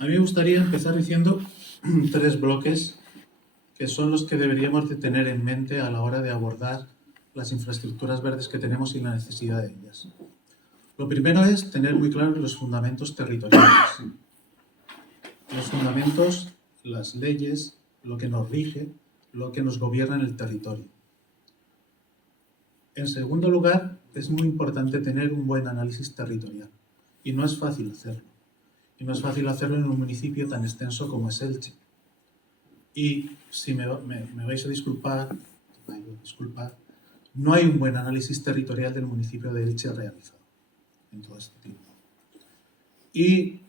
A mí me gustaría empezar diciendo tres bloques que son los que deberíamos de tener en mente a la hora de abordar las infraestructuras verdes que tenemos y la necesidad de ellas. Lo primero es tener muy claros los fundamentos territoriales. Los fundamentos, las leyes, lo que nos rige, lo que nos gobierna en el territorio. En segundo lugar, es muy importante tener un buen análisis territorial. Y no es fácil hacerlo. Y no es fácil hacerlo en un municipio tan extenso como es Elche. Y si me vais a disculpar, no hay un buen análisis territorial del municipio de Elche realizado en todo este tiempo. Y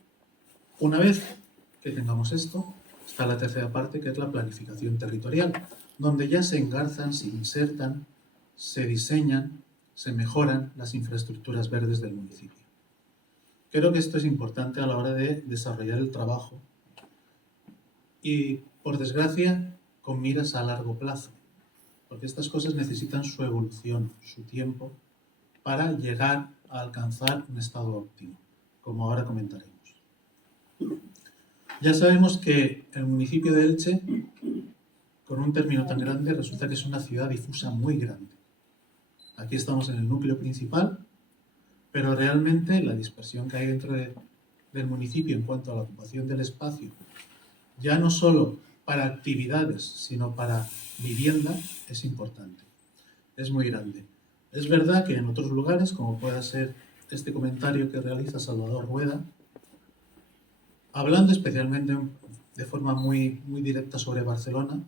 una vez que tengamos esto, está la tercera parte, que es la planificación territorial, donde ya se engarzan, se insertan, se diseñan, se mejoran las infraestructuras verdes del municipio. Creo que esto es importante a la hora de desarrollar el trabajo y, por desgracia, con miras a largo plazo, porque estas cosas necesitan su evolución, su tiempo, para llegar a alcanzar un estado óptimo, como ahora comentaremos. Ya sabemos que el municipio de Elche, con un término tan grande, resulta que es una ciudad difusa muy grande. Aquí estamos en el núcleo principal, pero realmente la dispersión que hay dentro del municipio en cuanto a la ocupación del espacio, ya no solo para actividades, sino para vivienda, es importante. Es muy grande. Es verdad que en otros lugares, como pueda ser este comentario que realiza Salvador Rueda, hablando especialmente de forma muy directa sobre Barcelona,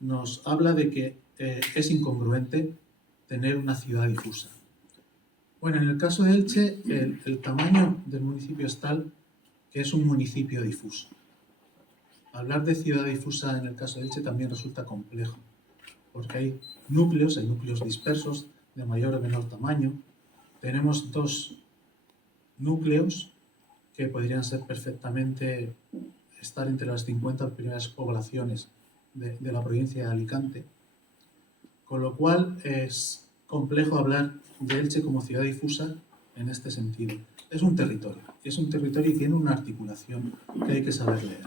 nos habla de que es incongruente tener una ciudad difusa. Bueno, en el caso de Elche, el tamaño del municipio es tal que es un municipio difuso. Hablar de ciudad difusa en el caso de Elche también resulta complejo, porque hay núcleos dispersos de mayor o menor tamaño. Tenemos dos núcleos que podrían ser perfectamente estar entre las 50 primeras poblaciones de la provincia de Alicante, con lo cual es complejo hablar de Elche como ciudad difusa en este sentido. Es un territorio y tiene una articulación que hay que saber leer.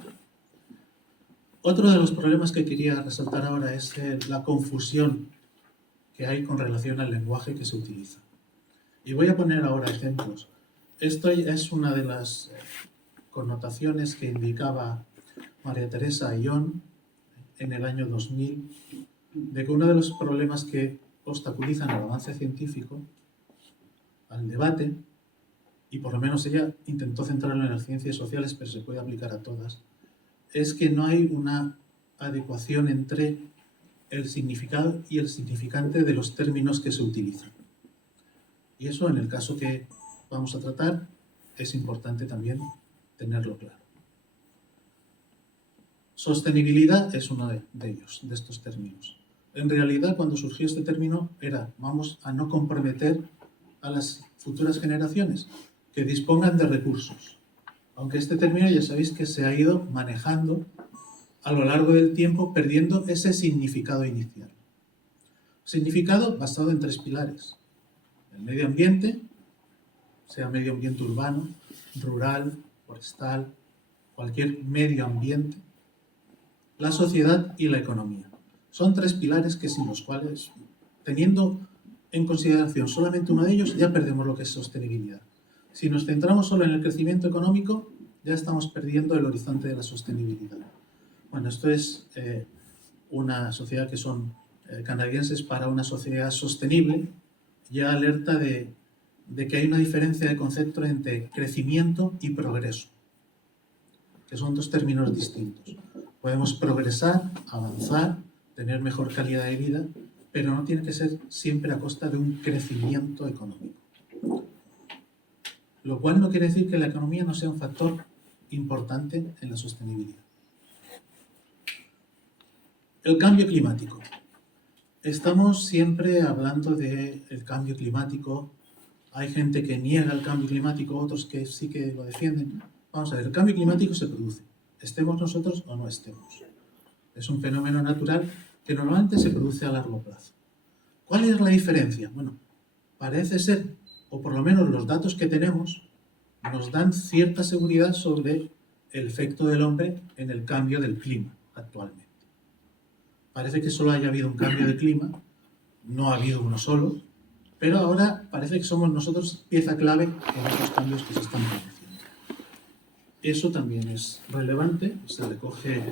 Otro de los problemas que quería resaltar ahora es la confusión que hay con relación al lenguaje que se utiliza. Y voy a poner ahora ejemplos. Esto es una de las connotaciones que indicaba María Teresa Ayllón en el año 2000, de que uno de los problemas que obstaculizan el avance científico, al debate, y por lo menos ella intentó centrarlo en las ciencias sociales, pero se puede aplicar a todas, es que no hay una adecuación entre el significado y el significante de los términos que se utilizan. Y eso, en el caso que vamos a tratar, es importante también tenerlo claro. Sostenibilidad es uno de ellos, de estos términos. En realidad, cuando surgió este término, era vamos a no comprometer a las futuras generaciones que dispongan de recursos. Aunque este término ya sabéis que se ha ido manejando a lo largo del tiempo, perdiendo ese significado inicial. Significado basado en tres pilares. El medio ambiente, sea medio ambiente urbano, rural, forestal, cualquier medio ambiente, la sociedad y la economía. Son tres pilares que sin los cuales, teniendo en consideración solamente uno de ellos, ya perdemos lo que es sostenibilidad. Si nos centramos solo en el crecimiento económico, ya estamos perdiendo el horizonte de la sostenibilidad. Bueno, esto es una sociedad que son canadienses para una sociedad sostenible, ya alerta de que hay una diferencia de concepto entre crecimiento y progreso, que son dos términos distintos. Podemos progresar, avanzar, tener mejor calidad de vida, pero no tiene que ser siempre a costa de un crecimiento económico. Lo cual no quiere decir que la economía no sea un factor importante en la sostenibilidad. El cambio climático. Estamos siempre hablando del cambio climático. Hay gente que niega el cambio climático, otros que sí que lo defienden. Vamos a ver, el cambio climático se produce, estemos nosotros o no estemos. Es un fenómeno natural que normalmente se produce a largo plazo. ¿Cuál es la diferencia? Bueno, parece ser, o por lo menos los datos que tenemos, nos dan cierta seguridad sobre el efecto del hombre en el cambio del clima actualmente. Parece que solo haya habido un cambio de clima, no ha habido uno solo, pero ahora parece que somos nosotros pieza clave en esos cambios que se están produciendo. Eso también es relevante, se recoge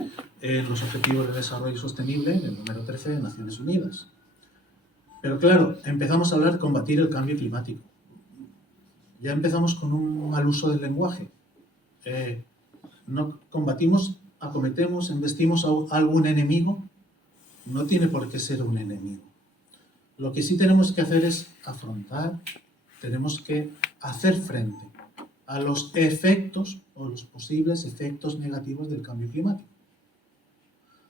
en los Objetivos de Desarrollo Sostenible, en el número 13 de Naciones Unidas. Pero claro, empezamos a hablar de combatir el cambio climático. Ya empezamos con un mal uso del lenguaje. No combatimos, acometemos, embestimos a algún enemigo. No tiene por qué ser un enemigo. Lo que sí tenemos que hacer es afrontar, tenemos que hacer frente a los efectos o los posibles efectos negativos del cambio climático.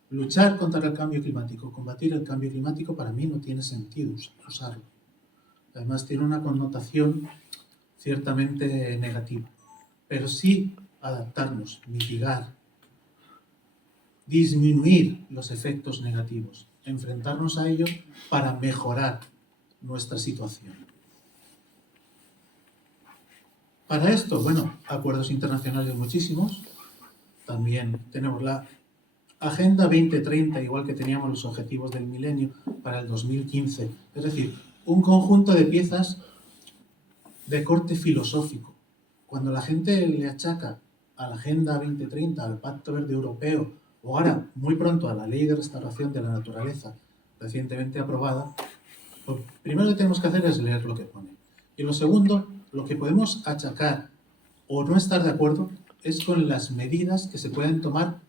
Luchar contra el cambio climático, combatir el cambio climático, para mí no tiene sentido usarlo. Además tiene una connotación ciertamente negativa. Pero sí adaptarnos, mitigar, disminuir los efectos negativos, enfrentarnos a ellos para mejorar nuestra situación. Para esto, bueno, acuerdos internacionales muchísimos. También tenemos la Agenda 2030, igual que teníamos los Objetivos del Milenio para el 2015. Es decir, un conjunto de piezas de corte filosófico. Cuando la gente le achaca a la Agenda 2030, al Pacto Verde Europeo, o ahora, muy pronto, a la Ley de Restauración de la Naturaleza, recientemente aprobada, lo primero que tenemos que hacer es leer lo que pone. Y lo segundo, lo que podemos achacar o no estar de acuerdo es con las medidas que se pueden tomar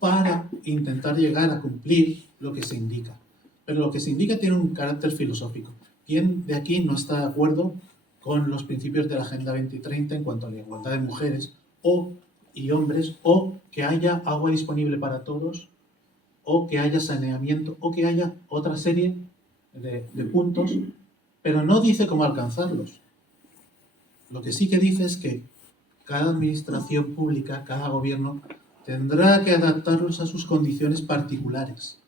para intentar llegar a cumplir lo que se indica. Pero lo que se indica tiene un carácter filosófico. ¿Quién de aquí no está de acuerdo con los principios de la Agenda 2030 en cuanto a la igualdad de mujeres y hombres, o que haya agua disponible para todos, o que haya saneamiento, o que haya otra serie de puntos, pero no dice cómo alcanzarlos? Lo que sí que dice es que cada administración pública, cada gobierno, tendrá que adaptarlos a sus condiciones particulares.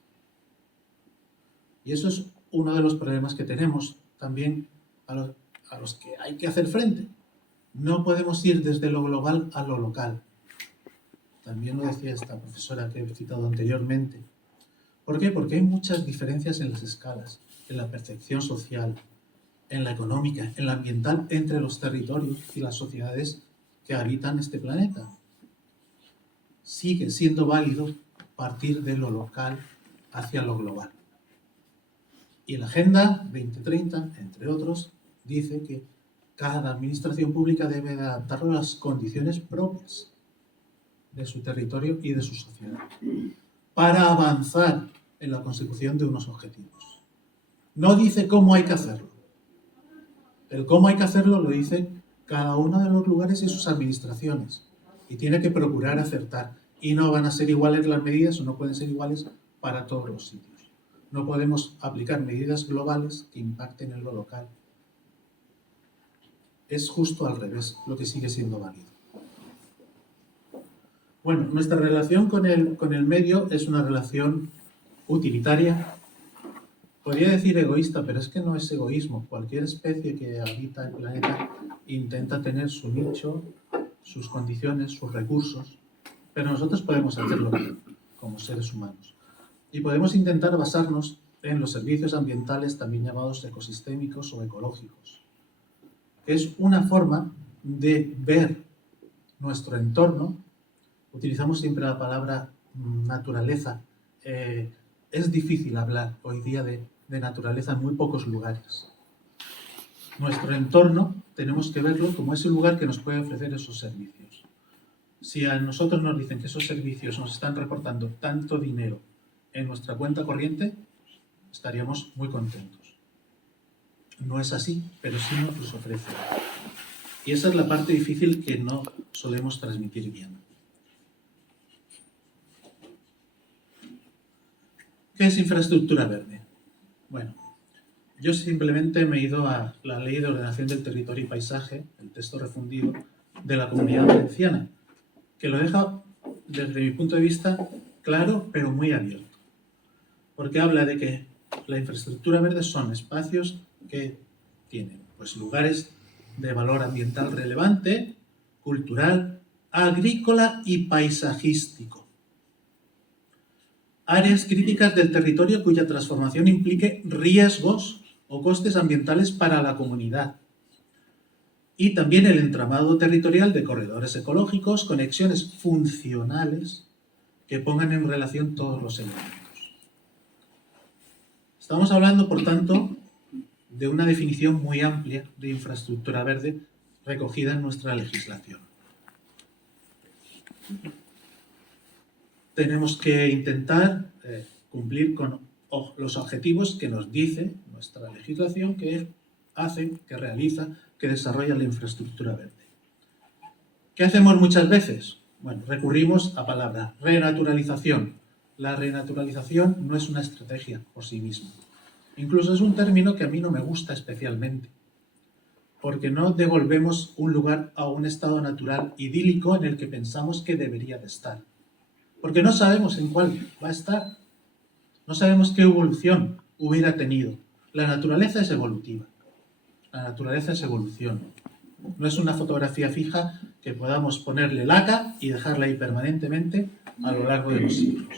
Y eso es uno de los problemas que tenemos también a los que hay que hacer frente. No podemos ir desde lo global a lo local. También lo decía esta profesora que he citado anteriormente. ¿Por qué? Porque hay muchas diferencias en las escalas, en la percepción social, en la económica, en la ambiental, entre los territorios y las sociedades que habitan este planeta. Sigue siendo válido partir de lo local hacia lo global. Y la Agenda 2030, entre otros, dice que cada administración pública debe adaptarlo a las condiciones propias de su territorio y de su sociedad para avanzar en la consecución de unos objetivos. No dice cómo hay que hacerlo. El cómo hay que hacerlo lo dice cada uno de los lugares y sus administraciones. Y tiene que procurar acertar. Y no van a ser iguales las medidas o no pueden ser iguales para todos los sitios. No podemos aplicar medidas globales que impacten en lo local. Es justo al revés lo que sigue siendo válido. Bueno, nuestra relación con el medio es una relación utilitaria. Podría decir egoísta, pero es que no es egoísmo. Cualquier especie que habita el planeta intenta tener su nicho, sus condiciones, sus recursos, pero nosotros podemos hacerlo como seres humanos. Y podemos intentar basarnos en los servicios ambientales, también llamados ecosistémicos o ecológicos, que es una forma de ver nuestro entorno. Utilizamos siempre la palabra naturaleza. Es difícil hablar hoy día de naturaleza en muy pocos lugares. Nuestro entorno tenemos que verlo como ese lugar que nos puede ofrecer esos servicios. Si a nosotros nos dicen que esos servicios nos están reportando tanto dinero en nuestra cuenta corriente, estaríamos muy contentos. No es así, pero sí nos los ofrece. Y esa es la parte difícil que no solemos transmitir bien. ¿Qué es infraestructura verde? Bueno, yo simplemente me he ido a la Ley de Ordenación del Territorio y Paisaje, el texto refundido de la Comunidad Valenciana, que lo deja, desde mi punto de vista, claro, pero muy abierto. Porque habla de que la infraestructura verde son espacios que tienen lugares de valor ambiental relevante, cultural, agrícola y paisajístico. Áreas críticas del territorio cuya transformación implique riesgos o costes ambientales para la comunidad. Y también el entramado territorial de corredores ecológicos, conexiones funcionales que pongan en relación todos los elementos. Estamos hablando, por tanto, de una definición muy amplia de infraestructura verde recogida en nuestra legislación. Tenemos que intentar cumplir con los objetivos que nos dice nuestra legislación que hace, que realiza, que desarrolla la infraestructura verde. ¿Qué hacemos muchas veces? Bueno, recurrimos a palabra renaturalización. La renaturalización no es una estrategia por sí misma. Incluso es un término que a mí no me gusta especialmente, porque no devolvemos un lugar a un estado natural idílico en el que pensamos que debería de estar. Porque no sabemos en cuál va a estar. No sabemos qué evolución hubiera tenido. La naturaleza es evolutiva. La naturaleza es evolución. No es una fotografía fija que podamos ponerle laca y dejarla ahí permanentemente a lo largo de los siglos.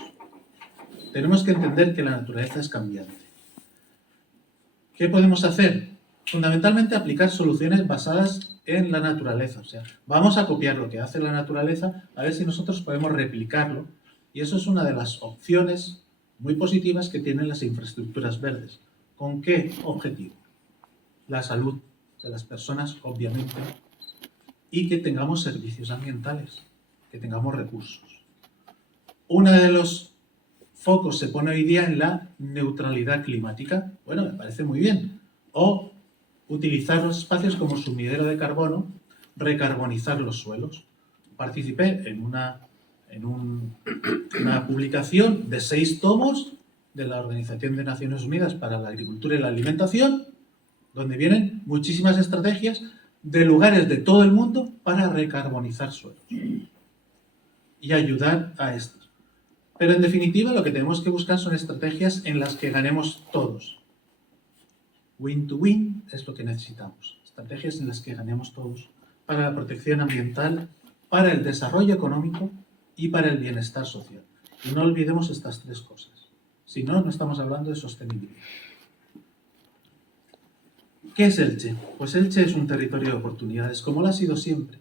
Tenemos que entender que la naturaleza es cambiante. ¿Qué podemos hacer? Fundamentalmente aplicar soluciones basadas en la naturaleza. O sea, vamos a copiar lo que hace la naturaleza a ver si nosotros podemos replicarlo. Y eso es una de las opciones muy positivas que tienen las infraestructuras verdes. ¿Con qué objetivo? La salud de las personas, obviamente, y que tengamos servicios ambientales, que tengamos recursos. Uno de los focos se pone hoy día en la neutralidad climática. Bueno, me parece muy bien. O utilizar los espacios como sumidero de carbono, recarbonizar los suelos. Participé en una publicación de 6 tomos de la Organización de Naciones Unidas para la Agricultura y la Alimentación, donde vienen muchísimas estrategias de lugares de todo el mundo para recarbonizar suelos y ayudar a estos. Pero en definitiva lo que tenemos que buscar son estrategias en las que ganemos todos. Win to win es lo que necesitamos. Estrategias en las que ganemos todos para la protección ambiental, para el desarrollo económico y para el bienestar social. Y no olvidemos estas 3 cosas. Si no, no estamos hablando de sostenibilidad. ¿Qué es Elche? Pues Elche es un territorio de oportunidades, como lo ha sido siempre.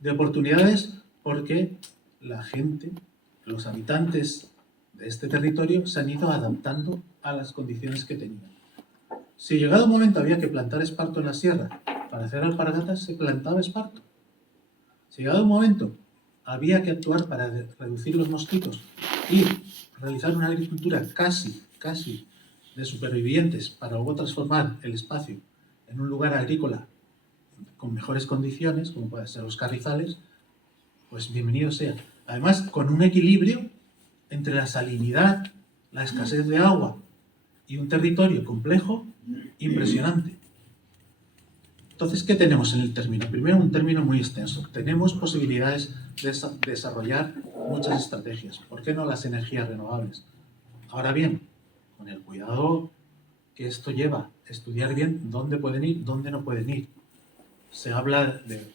De oportunidades porque la gente, los habitantes de este territorio se han ido adaptando a las condiciones que tenían. Si llegado un momento había que plantar esparto en la sierra para hacer alpargatas, se plantaba esparto. Si llegado un momento había que actuar para reducir los mosquitos y realizar una agricultura casi de supervivientes para luego transformar el espacio en un lugar agrícola con mejores condiciones, como pueden ser los carrizales, pues bienvenido sea. Además, con un equilibrio entre la salinidad, la escasez de agua y un territorio complejo impresionante. Entonces, ¿qué tenemos en el término? Primero, un término muy extenso. Tenemos posibilidades de desarrollar muchas estrategias. ¿Por qué no las energías renovables? Ahora bien, con el cuidado que esto lleva, estudiar bien dónde pueden ir, dónde no pueden ir. Se habla de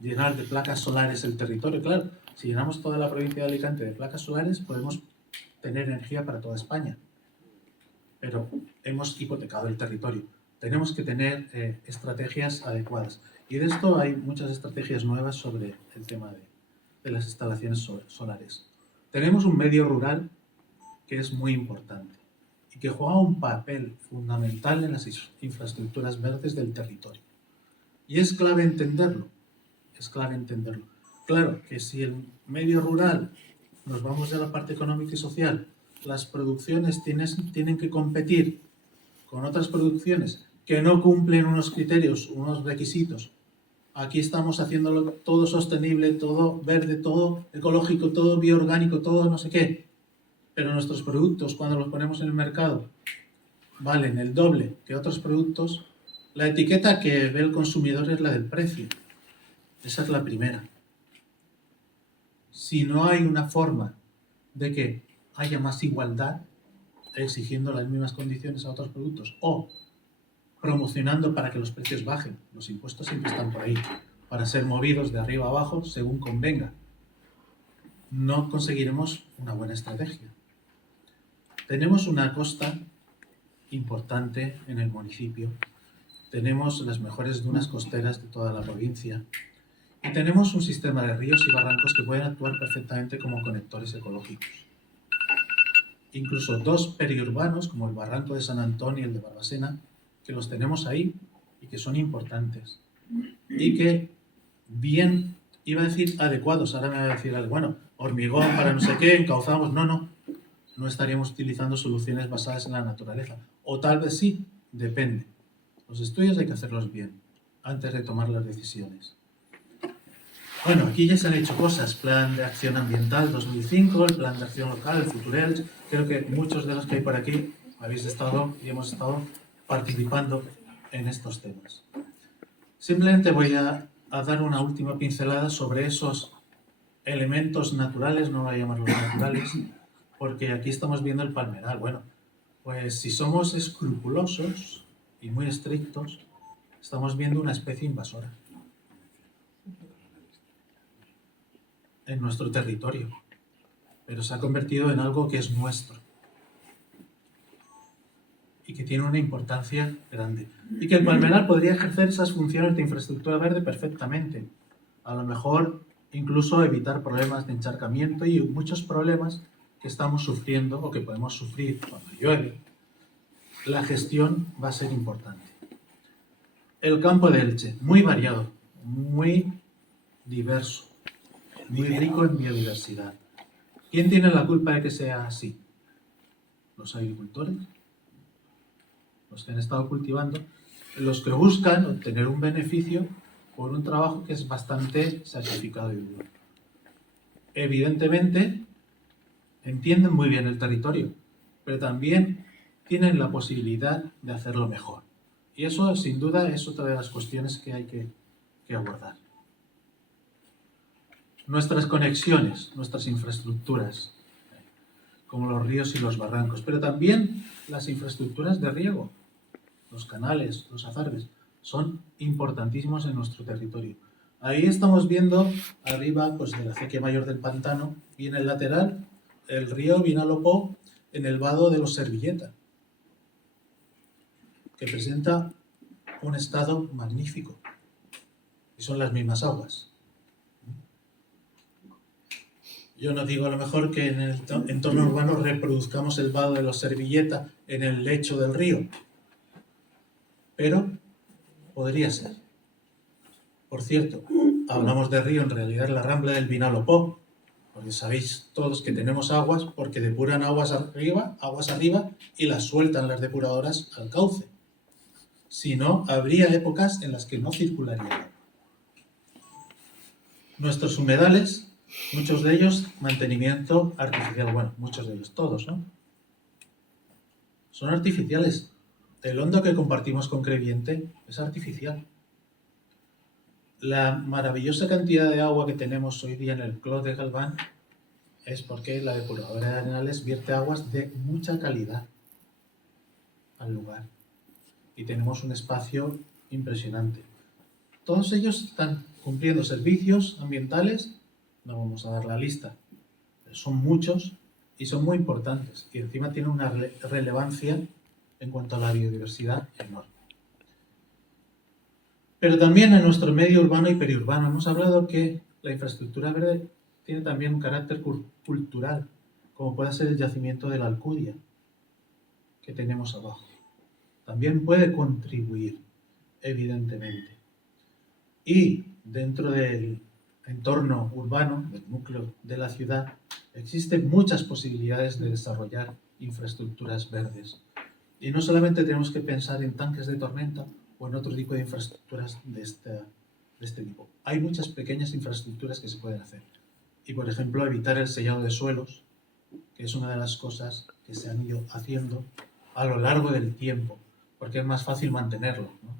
llenar de placas solares el territorio. Claro, si llenamos toda la provincia de Alicante de placas solares, podemos tener energía para toda España. Pero hemos hipotecado el territorio. Tenemos que tener estrategias adecuadas. Y de esto hay muchas estrategias nuevas sobre el tema de las instalaciones solares. Tenemos un medio rural que es muy importante y que juega un papel fundamental en las infraestructuras verdes del territorio. Y es clave entenderlo. Es clave entenderlo. Claro que si el medio rural, nos vamos de la parte económica y social, las producciones tienen que competir con otras producciones que no cumplen unos criterios, unos requisitos. Aquí estamos haciéndolo todo sostenible, todo verde, todo ecológico, todo bioorgánico, todo no sé qué. Pero nuestros productos, cuando los ponemos en el mercado, valen el doble que otros productos. La etiqueta que ve el consumidor es la del precio. Esa es la primera. Si no hay una forma de que haya más igualdad, exigiendo las mismas condiciones a otros productos o promocionando para que los precios bajen, los impuestos siempre están por ahí, para ser movidos de arriba a abajo según convenga. No conseguiremos una buena estrategia. Tenemos una costa importante en el municipio, tenemos las mejores dunas costeras de toda la provincia y tenemos un sistema de ríos y barrancos que pueden actuar perfectamente como conectores ecológicos. Incluso dos periurbanos, como el Barranco de San Antonio y el de Barbacena, que los tenemos ahí y que son importantes. Y que bien, iba a decir adecuados, ahora me va a decir algo, bueno, hormigón para no sé qué, encauzamos, no estaríamos utilizando soluciones basadas en la naturaleza. O tal vez sí, depende. Los estudios hay que hacerlos bien, antes de tomar las decisiones. Bueno, aquí ya se han hecho cosas, Plan de Acción Ambiental 2005, el Plan de Acción Local, el Futurelch. Creo que muchos de los que hay por aquí habéis estado y hemos estado participando en estos temas. Simplemente voy a dar una última pincelada sobre esos elementos naturales, no voy a llamarlos naturales, porque aquí estamos viendo el palmeral. Bueno, pues si somos escrupulosos y muy estrictos, estamos viendo una especie invasora en nuestro territorio, pero se ha convertido en algo que es nuestro y que tiene una importancia grande. Y que el palmeral podría ejercer esas funciones de infraestructura verde perfectamente. A lo mejor incluso evitar problemas de encharcamiento y muchos problemas que estamos sufriendo o que podemos sufrir cuando llueve. La gestión va a ser importante. El campo de Elche, muy variado, muy diverso, muy rico en biodiversidad. ¿Quién tiene la culpa de que sea así? ¿Los agricultores? ¿Los que han estado cultivando? Los que buscan obtener un beneficio por un trabajo que es bastante sacrificado y duro. Evidentemente, entienden muy bien el territorio, pero también tienen la posibilidad de hacerlo mejor. Y eso, sin duda, es otra de las cuestiones que hay que abordar. Nuestras conexiones, nuestras infraestructuras, como los ríos y los barrancos, pero también las infraestructuras de riego, los canales, los azarbes, son importantísimos en nuestro territorio. Ahí estamos viendo arriba, pues de la acequia mayor del pantano, y en el lateral, el río Vinalopó, en el vado de los Servilleta, que presenta un estado magnífico, y son las mismas aguas. Yo no digo a lo mejor que en el entorno urbano reproduzcamos el vado de los Servilleta en el lecho del río, pero podría ser. Por cierto, hablamos de río, en realidad la rambla del Vinalopó, porque sabéis todos que tenemos aguas porque depuran aguas arriba y las sueltan las depuradoras al cauce. Si no, habría épocas en las que no circularía. Nuestros humedales, muchos de ellos mantenimiento artificial, bueno, muchos de ellos, todos, ¿no? Son artificiales. El hondo que compartimos con Creviente es artificial. La maravillosa cantidad de agua que tenemos hoy día en el Clos de Galván es porque la depuradora de Arenales vierte aguas de mucha calidad al lugar. Y tenemos un espacio impresionante. Todos ellos están cumpliendo servicios ambientales, no vamos a dar la lista, pero son muchos y son muy importantes. Y encima tienen una relevancia en cuanto a la biodiversidad enorme. Pero también en nuestro medio urbano y periurbano hemos hablado que la infraestructura verde tiene también un carácter cultural, como puede ser el yacimiento de la Alcudia, que tenemos abajo. También puede contribuir, evidentemente. Y dentro del entorno urbano, del núcleo de la ciudad, existen muchas posibilidades de desarrollar infraestructuras verdes. Y no solamente tenemos que pensar en tanques de tormenta o en otro tipo de infraestructuras de este tipo. Hay muchas pequeñas infraestructuras que se pueden hacer. Y, por ejemplo, evitar el sellado de suelos, que es una de las cosas que se han ido haciendo a lo largo del tiempo, porque es más fácil mantenerlo, ¿no?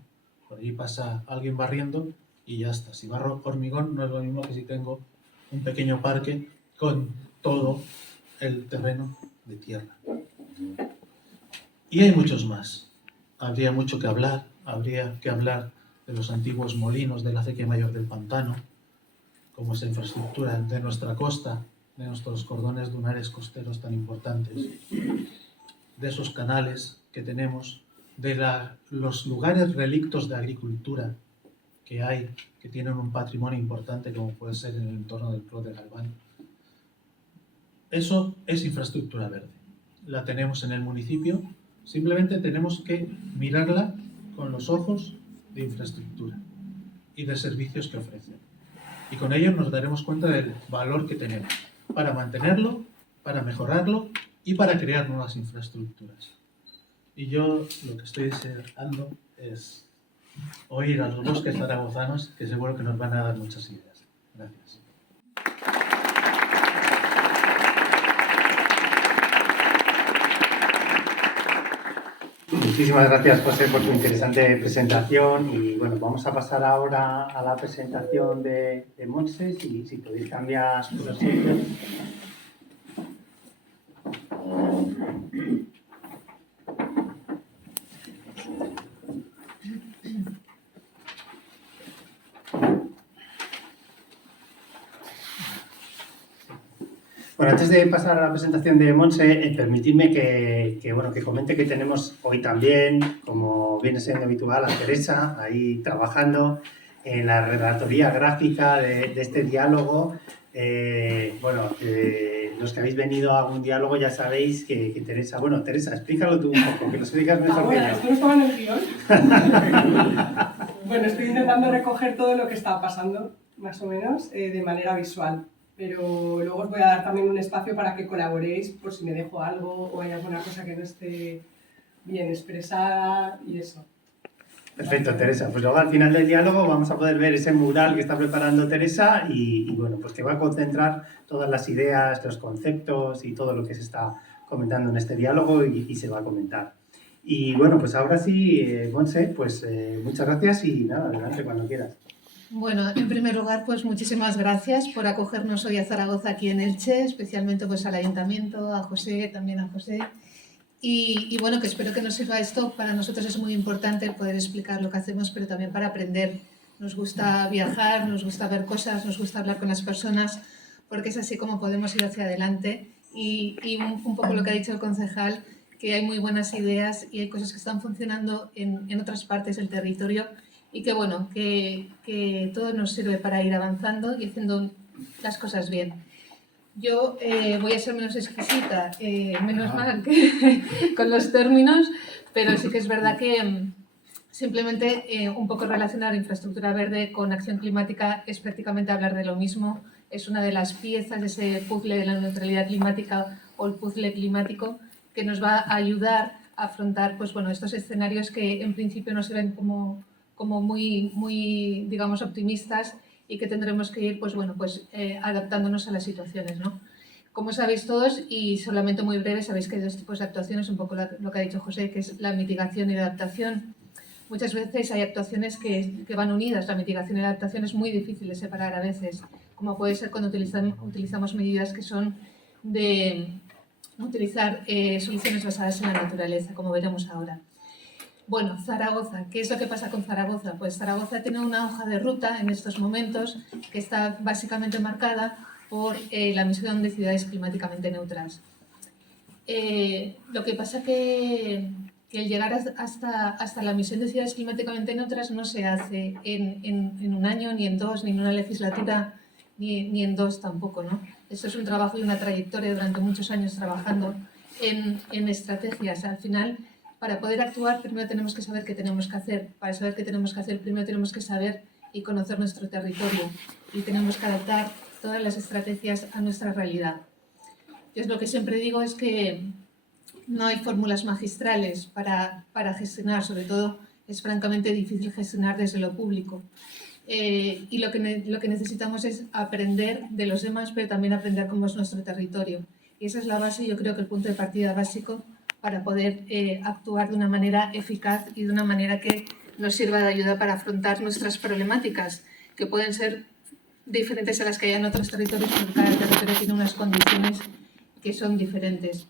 Por allí pasa alguien barriendo y ya está. Si barro hormigón no es lo mismo que si tengo un pequeño parque con todo el terreno de tierra. Y hay muchos más. Habría mucho que hablar. Habría que hablar de los antiguos molinos de la acequia mayor del pantano, como esa infraestructura de nuestra costa, de nuestros cordones dunares costeros tan importantes, de esos canales que tenemos, de los lugares relictos de agricultura que hay, que tienen un patrimonio importante como puede ser en el entorno del Clos de Galván. Eso es infraestructura verde. La tenemos en el municipio, simplemente tenemos que mirarla con los ojos de infraestructura y de servicios que ofrecen. Y con ello nos daremos cuenta del valor que tenemos para mantenerlo, para mejorarlo y para crear nuevas infraestructuras. Y yo lo que estoy deseando es oír a los bosques zaragozanos, que seguro que nos van a dar muchas ideas. Gracias. Muchísimas gracias, José, por tu interesante presentación. Y bueno, vamos a pasar ahora a la presentación de Montse, si podéis cambiar los sitios. Bueno, antes de pasar a la presentación de Montse, permitidme que comente que tenemos hoy también, como viene siendo habitual, a Teresa ahí trabajando en la redactoría gráfica de este diálogo. Los que habéis venido a un diálogo ya sabéis que Teresa... Bueno, Teresa, explícalo tú un poco, que lo explicas mejor que yo. Esto no estaba en el guión. Bueno, estoy intentando recoger todo lo que está pasando, más o menos, de manera visual. Pero luego os voy a dar también un espacio para que colaboréis por si me dejo algo o hay alguna cosa que no esté bien expresada y eso. Perfecto, Teresa. Pues luego al final del diálogo vamos a poder ver ese mural que está preparando Teresa y bueno, pues que va a concentrar todas las ideas, los conceptos y todo lo que se está comentando en este diálogo y se va a comentar. Y bueno, pues ahora sí, Montse, pues muchas gracias y nada, adelante cuando quieras. Bueno, en primer lugar, pues muchísimas gracias por acogernos hoy a Zaragoza aquí en Elche, especialmente pues al Ayuntamiento, a José, también a José. Y bueno, que espero que nos sirva esto. Para nosotros es muy importante poder explicar lo que hacemos, pero también para aprender. Nos gusta viajar, nos gusta ver cosas, nos gusta hablar con las personas, porque es así como podemos ir hacia adelante. Y un poco lo que ha dicho el concejal, que hay muy buenas ideas y hay cosas que están funcionando en otras partes del territorio y que bueno, que todo nos sirve para ir avanzando y haciendo las cosas bien. Yo voy a ser menos exquisita, menos mal que con los términos, pero sí que es verdad que simplemente un poco relacionar infraestructura verde con acción climática es prácticamente hablar de lo mismo. Es una de las piezas de ese puzzle de la neutralidad climática o el puzzle climático que nos va a ayudar a afrontar pues, bueno, estos escenarios que en principio no se ven como muy, digamos, optimistas y que tendremos que ir, pues bueno, adaptándonos a las situaciones, ¿no? Como sabéis todos, y solamente muy breve, sabéis que hay dos tipos de actuaciones, un poco lo que ha dicho José, que es la mitigación y la adaptación. Muchas veces hay actuaciones que van unidas, la mitigación y la adaptación es muy difícil de separar a veces, como puede ser cuando utilizamos medidas que son de utilizar soluciones basadas en la naturaleza, como veremos ahora. Bueno, Zaragoza. ¿Qué es lo que pasa con Zaragoza? Pues Zaragoza tiene una hoja de ruta en estos momentos que está básicamente marcada por la misión de ciudades climáticamente neutras. Lo que pasa que el llegar hasta la misión de ciudades climáticamente neutras no se hace en un año, ni en dos, ni en una legislatura, ni en dos tampoco, ¿no? Esto es un trabajo y una trayectoria durante muchos años trabajando en estrategias. Al final, para poder actuar, primero tenemos que saber qué tenemos que hacer. Para saber qué tenemos que hacer, primero tenemos que saber y conocer nuestro territorio. Y tenemos que adaptar todas las estrategias a nuestra realidad. Yo lo que siempre digo es que no hay fórmulas magistrales para gestionar. Sobre todo, es francamente difícil gestionar desde lo público. Y lo que necesitamos es aprender de los demás, pero también aprender cómo es nuestro territorio. Y esa es la base, yo creo que el punto de partida básico para poder actuar de una manera eficaz y de una manera que nos sirva de ayuda para afrontar nuestras problemáticas, que pueden ser diferentes a las que hay en otros territorios, porque cada territorio tiene unas condiciones que son diferentes.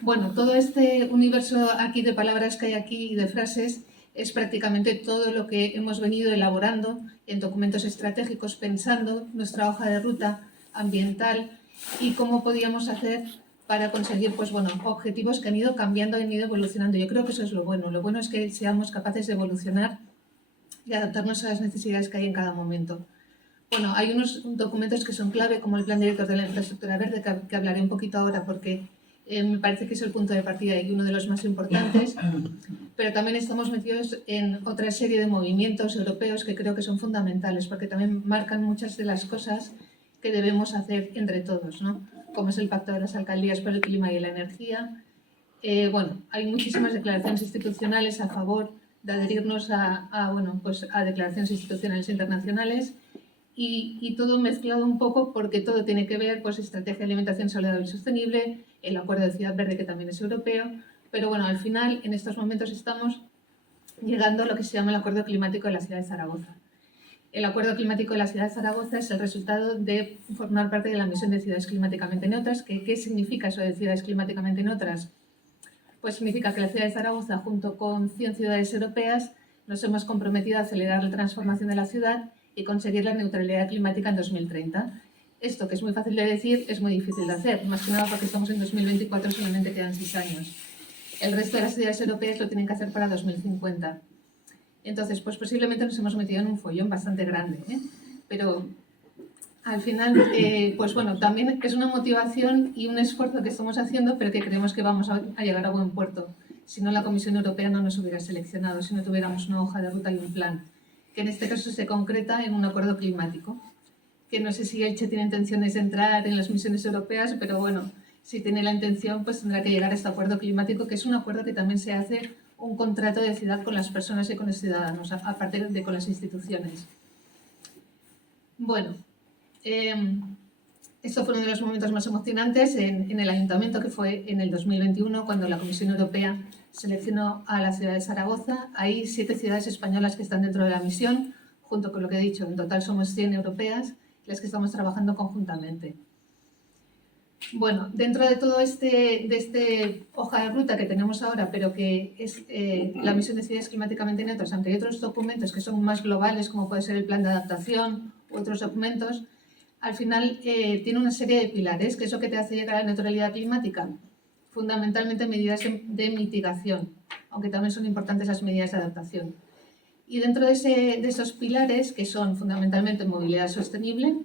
Bueno, todo este universo aquí de palabras que hay aquí y de frases es prácticamente todo lo que hemos venido elaborando en documentos estratégicos, pensando nuestra hoja de ruta ambiental y cómo podíamos hacer para conseguir pues, bueno, objetivos que han ido cambiando, han ido evolucionando. Yo creo que eso es lo bueno. Lo bueno es que seamos capaces de evolucionar y adaptarnos a las necesidades que hay en cada momento. Bueno, hay unos documentos que son clave, como el Plan Director de la Infraestructura Verde, que hablaré un poquito ahora porque me parece que es el punto de partida y uno de los más importantes, pero también estamos metidos en otra serie de movimientos europeos que creo que son fundamentales porque también marcan muchas de las cosas que debemos hacer entre todos, ¿no? Como es el Pacto de las Alcaldías por el Clima y la Energía. Bueno, hay muchísimas declaraciones institucionales a favor de adherirnos a declaraciones institucionales internacionales y todo mezclado un poco porque todo tiene que ver, pues, estrategia de alimentación saludable y sostenible, el Acuerdo de Ciudad Verde, que también es europeo, pero bueno, al final, en estos momentos estamos llegando a lo que se llama el Acuerdo Climático de la Ciudad de Zaragoza. El Acuerdo Climático de la Ciudad de Zaragoza es el resultado de formar parte de la misión de ciudades climáticamente neutras. ¿Qué significa eso de ciudades climáticamente neutras? Pues significa que la ciudad de Zaragoza, junto con 100 ciudades europeas, nos hemos comprometido a acelerar la transformación de la ciudad y conseguir la neutralidad climática en 2030. Esto, que es muy fácil de decir, es muy difícil de hacer, más que nada porque estamos en 2024 y solamente quedan 6 años. El resto de las ciudades europeas lo tienen que hacer para 2050. Entonces, pues posiblemente nos hemos metido en un follón bastante grande, ¿eh? Pero al final, pues bueno, también es una motivación y un esfuerzo que estamos haciendo, pero que creemos que vamos a llegar a buen puerto. Si no, la Comisión Europea no nos hubiera seleccionado, si no tuviéramos una hoja de ruta y un plan, que en este caso se concreta en un acuerdo climático, que no sé si Elche tiene intenciones de entrar en las misiones europeas, pero bueno, si tiene la intención, pues tendrá que llegar a este acuerdo climático, que es un acuerdo que también se hace un contrato de ciudad con las personas y con los ciudadanos, aparte de con las instituciones. Bueno, esto fue uno de los momentos más emocionantes en el Ayuntamiento, que fue en el 2021, cuando la Comisión Europea seleccionó a la ciudad de Zaragoza. Hay 7 ciudades españolas que están dentro de la misión, junto con lo que he dicho, en total somos 100 europeas, las que estamos trabajando conjuntamente. Bueno, dentro de todo este hoja de ruta que tenemos ahora, pero que es la misión de ciudades climáticamente neutras, aunque hay otros documentos que son más globales, como puede ser el plan de adaptación u otros documentos, al final tiene una serie de pilares, que es lo que te hace llegar a la neutralidad climática. Fundamentalmente medidas de mitigación, aunque también son importantes las medidas de adaptación. Y dentro de esos pilares, que son fundamentalmente movilidad sostenible,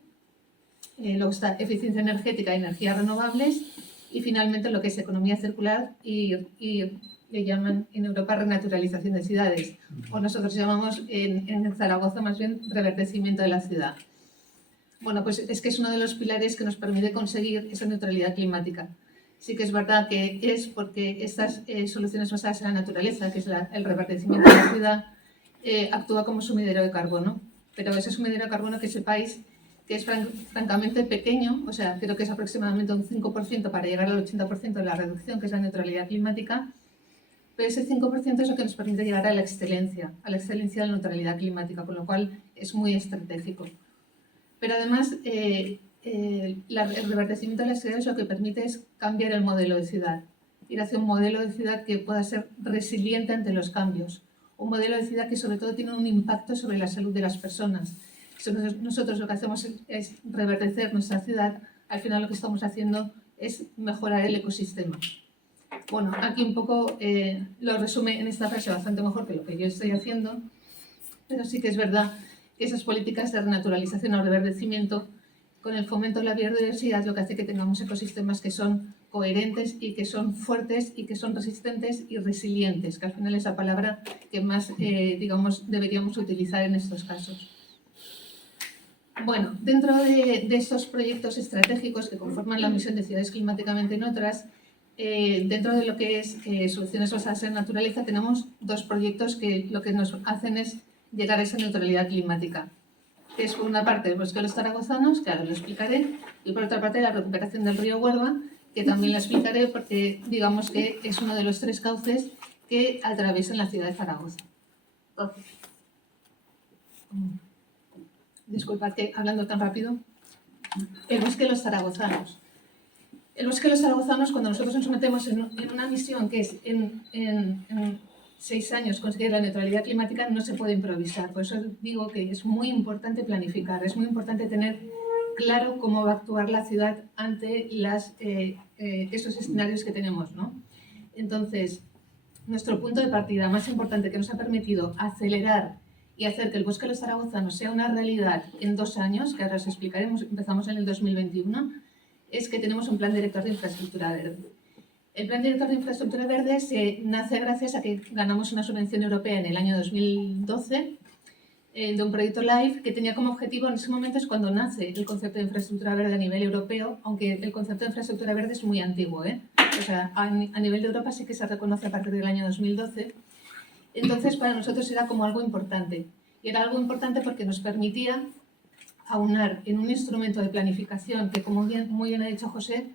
luego está eficiencia energética y energías renovables, y finalmente lo que es economía circular y le llaman en Europa renaturalización de ciudades, o nosotros llamamos en Zaragoza más bien reverdecimiento de la ciudad. Bueno, pues es que es uno de los pilares que nos permite conseguir esa neutralidad climática. Sí que es verdad que es porque estas soluciones basadas en la naturaleza, que es el reverdecimiento de la ciudad, actúa como sumidero de carbono, pero ese sumidero de carbono, que sepáis que es francamente pequeño, o sea, creo que es aproximadamente un 5% para llegar al 80% de la reducción, que es la neutralidad climática, pero ese 5% es lo que nos permite llegar a la excelencia de la neutralidad climática, con lo cual es muy estratégico. Pero además, el reverdecimiento de las ciudades lo que permite es cambiar el modelo de ciudad, ir hacia un modelo de ciudad que pueda ser resiliente ante los cambios, un modelo de ciudad que sobre todo tiene un impacto sobre la salud de las personas. Si nosotros lo que hacemos es reverdecer nuestra ciudad, al final lo que estamos haciendo es mejorar el ecosistema. Bueno, aquí un poco lo resume en esta frase bastante mejor que lo que yo estoy haciendo, pero sí que es verdad que esas políticas de renaturalización o reverdecimiento, con el fomento de la biodiversidad, lo que hace que tengamos ecosistemas que son coherentes y que son fuertes y que son resistentes y resilientes, que al final es la palabra que más, digamos, deberíamos utilizar en estos casos. Bueno, dentro de estos proyectos estratégicos que conforman la misión de ciudades climáticamente neutras, dentro de lo que es soluciones basadas en naturaleza, tenemos 2 proyectos que lo que nos hacen es llegar a esa neutralidad climática, que es por una parte el bosque de los zaragozanos, que ahora lo explicaré, y por otra parte la recuperación del río Huelva, que también lo explicaré porque digamos que es uno de los 3 cauces que atraviesan la ciudad de Zaragoza. Disculpad que hablando tan rápido. El bosque de los zaragozanos. El bosque de los zaragozanos, cuando nosotros nos metemos en una misión que es 6 años conseguir la neutralidad climática no se puede improvisar. Por eso digo que es muy importante planificar, es muy importante tener claro cómo va a actuar la ciudad ante esos escenarios que tenemos, ¿no? Entonces, nuestro punto de partida más importante que nos ha permitido acelerar y hacer que el bosque de los zaragozanos sea una realidad en 2 años, que ahora os explicaremos, empezamos en el 2021, es que tenemos un plan director de infraestructura verde. El plan director de infraestructura verde nace gracias a que ganamos una subvención europea en el año 2012 de un proyecto LIFE que tenía como objetivo, en ese momento es cuando nace el concepto de infraestructura verde a nivel europeo, aunque el concepto de infraestructura verde es muy antiguo, ¿eh? O sea, a nivel de Europa sí que se reconoce a partir del año 2012. Entonces, para nosotros era como algo importante. Y era algo importante porque nos permitía aunar en un instrumento de planificación que, como muy bien ha dicho José,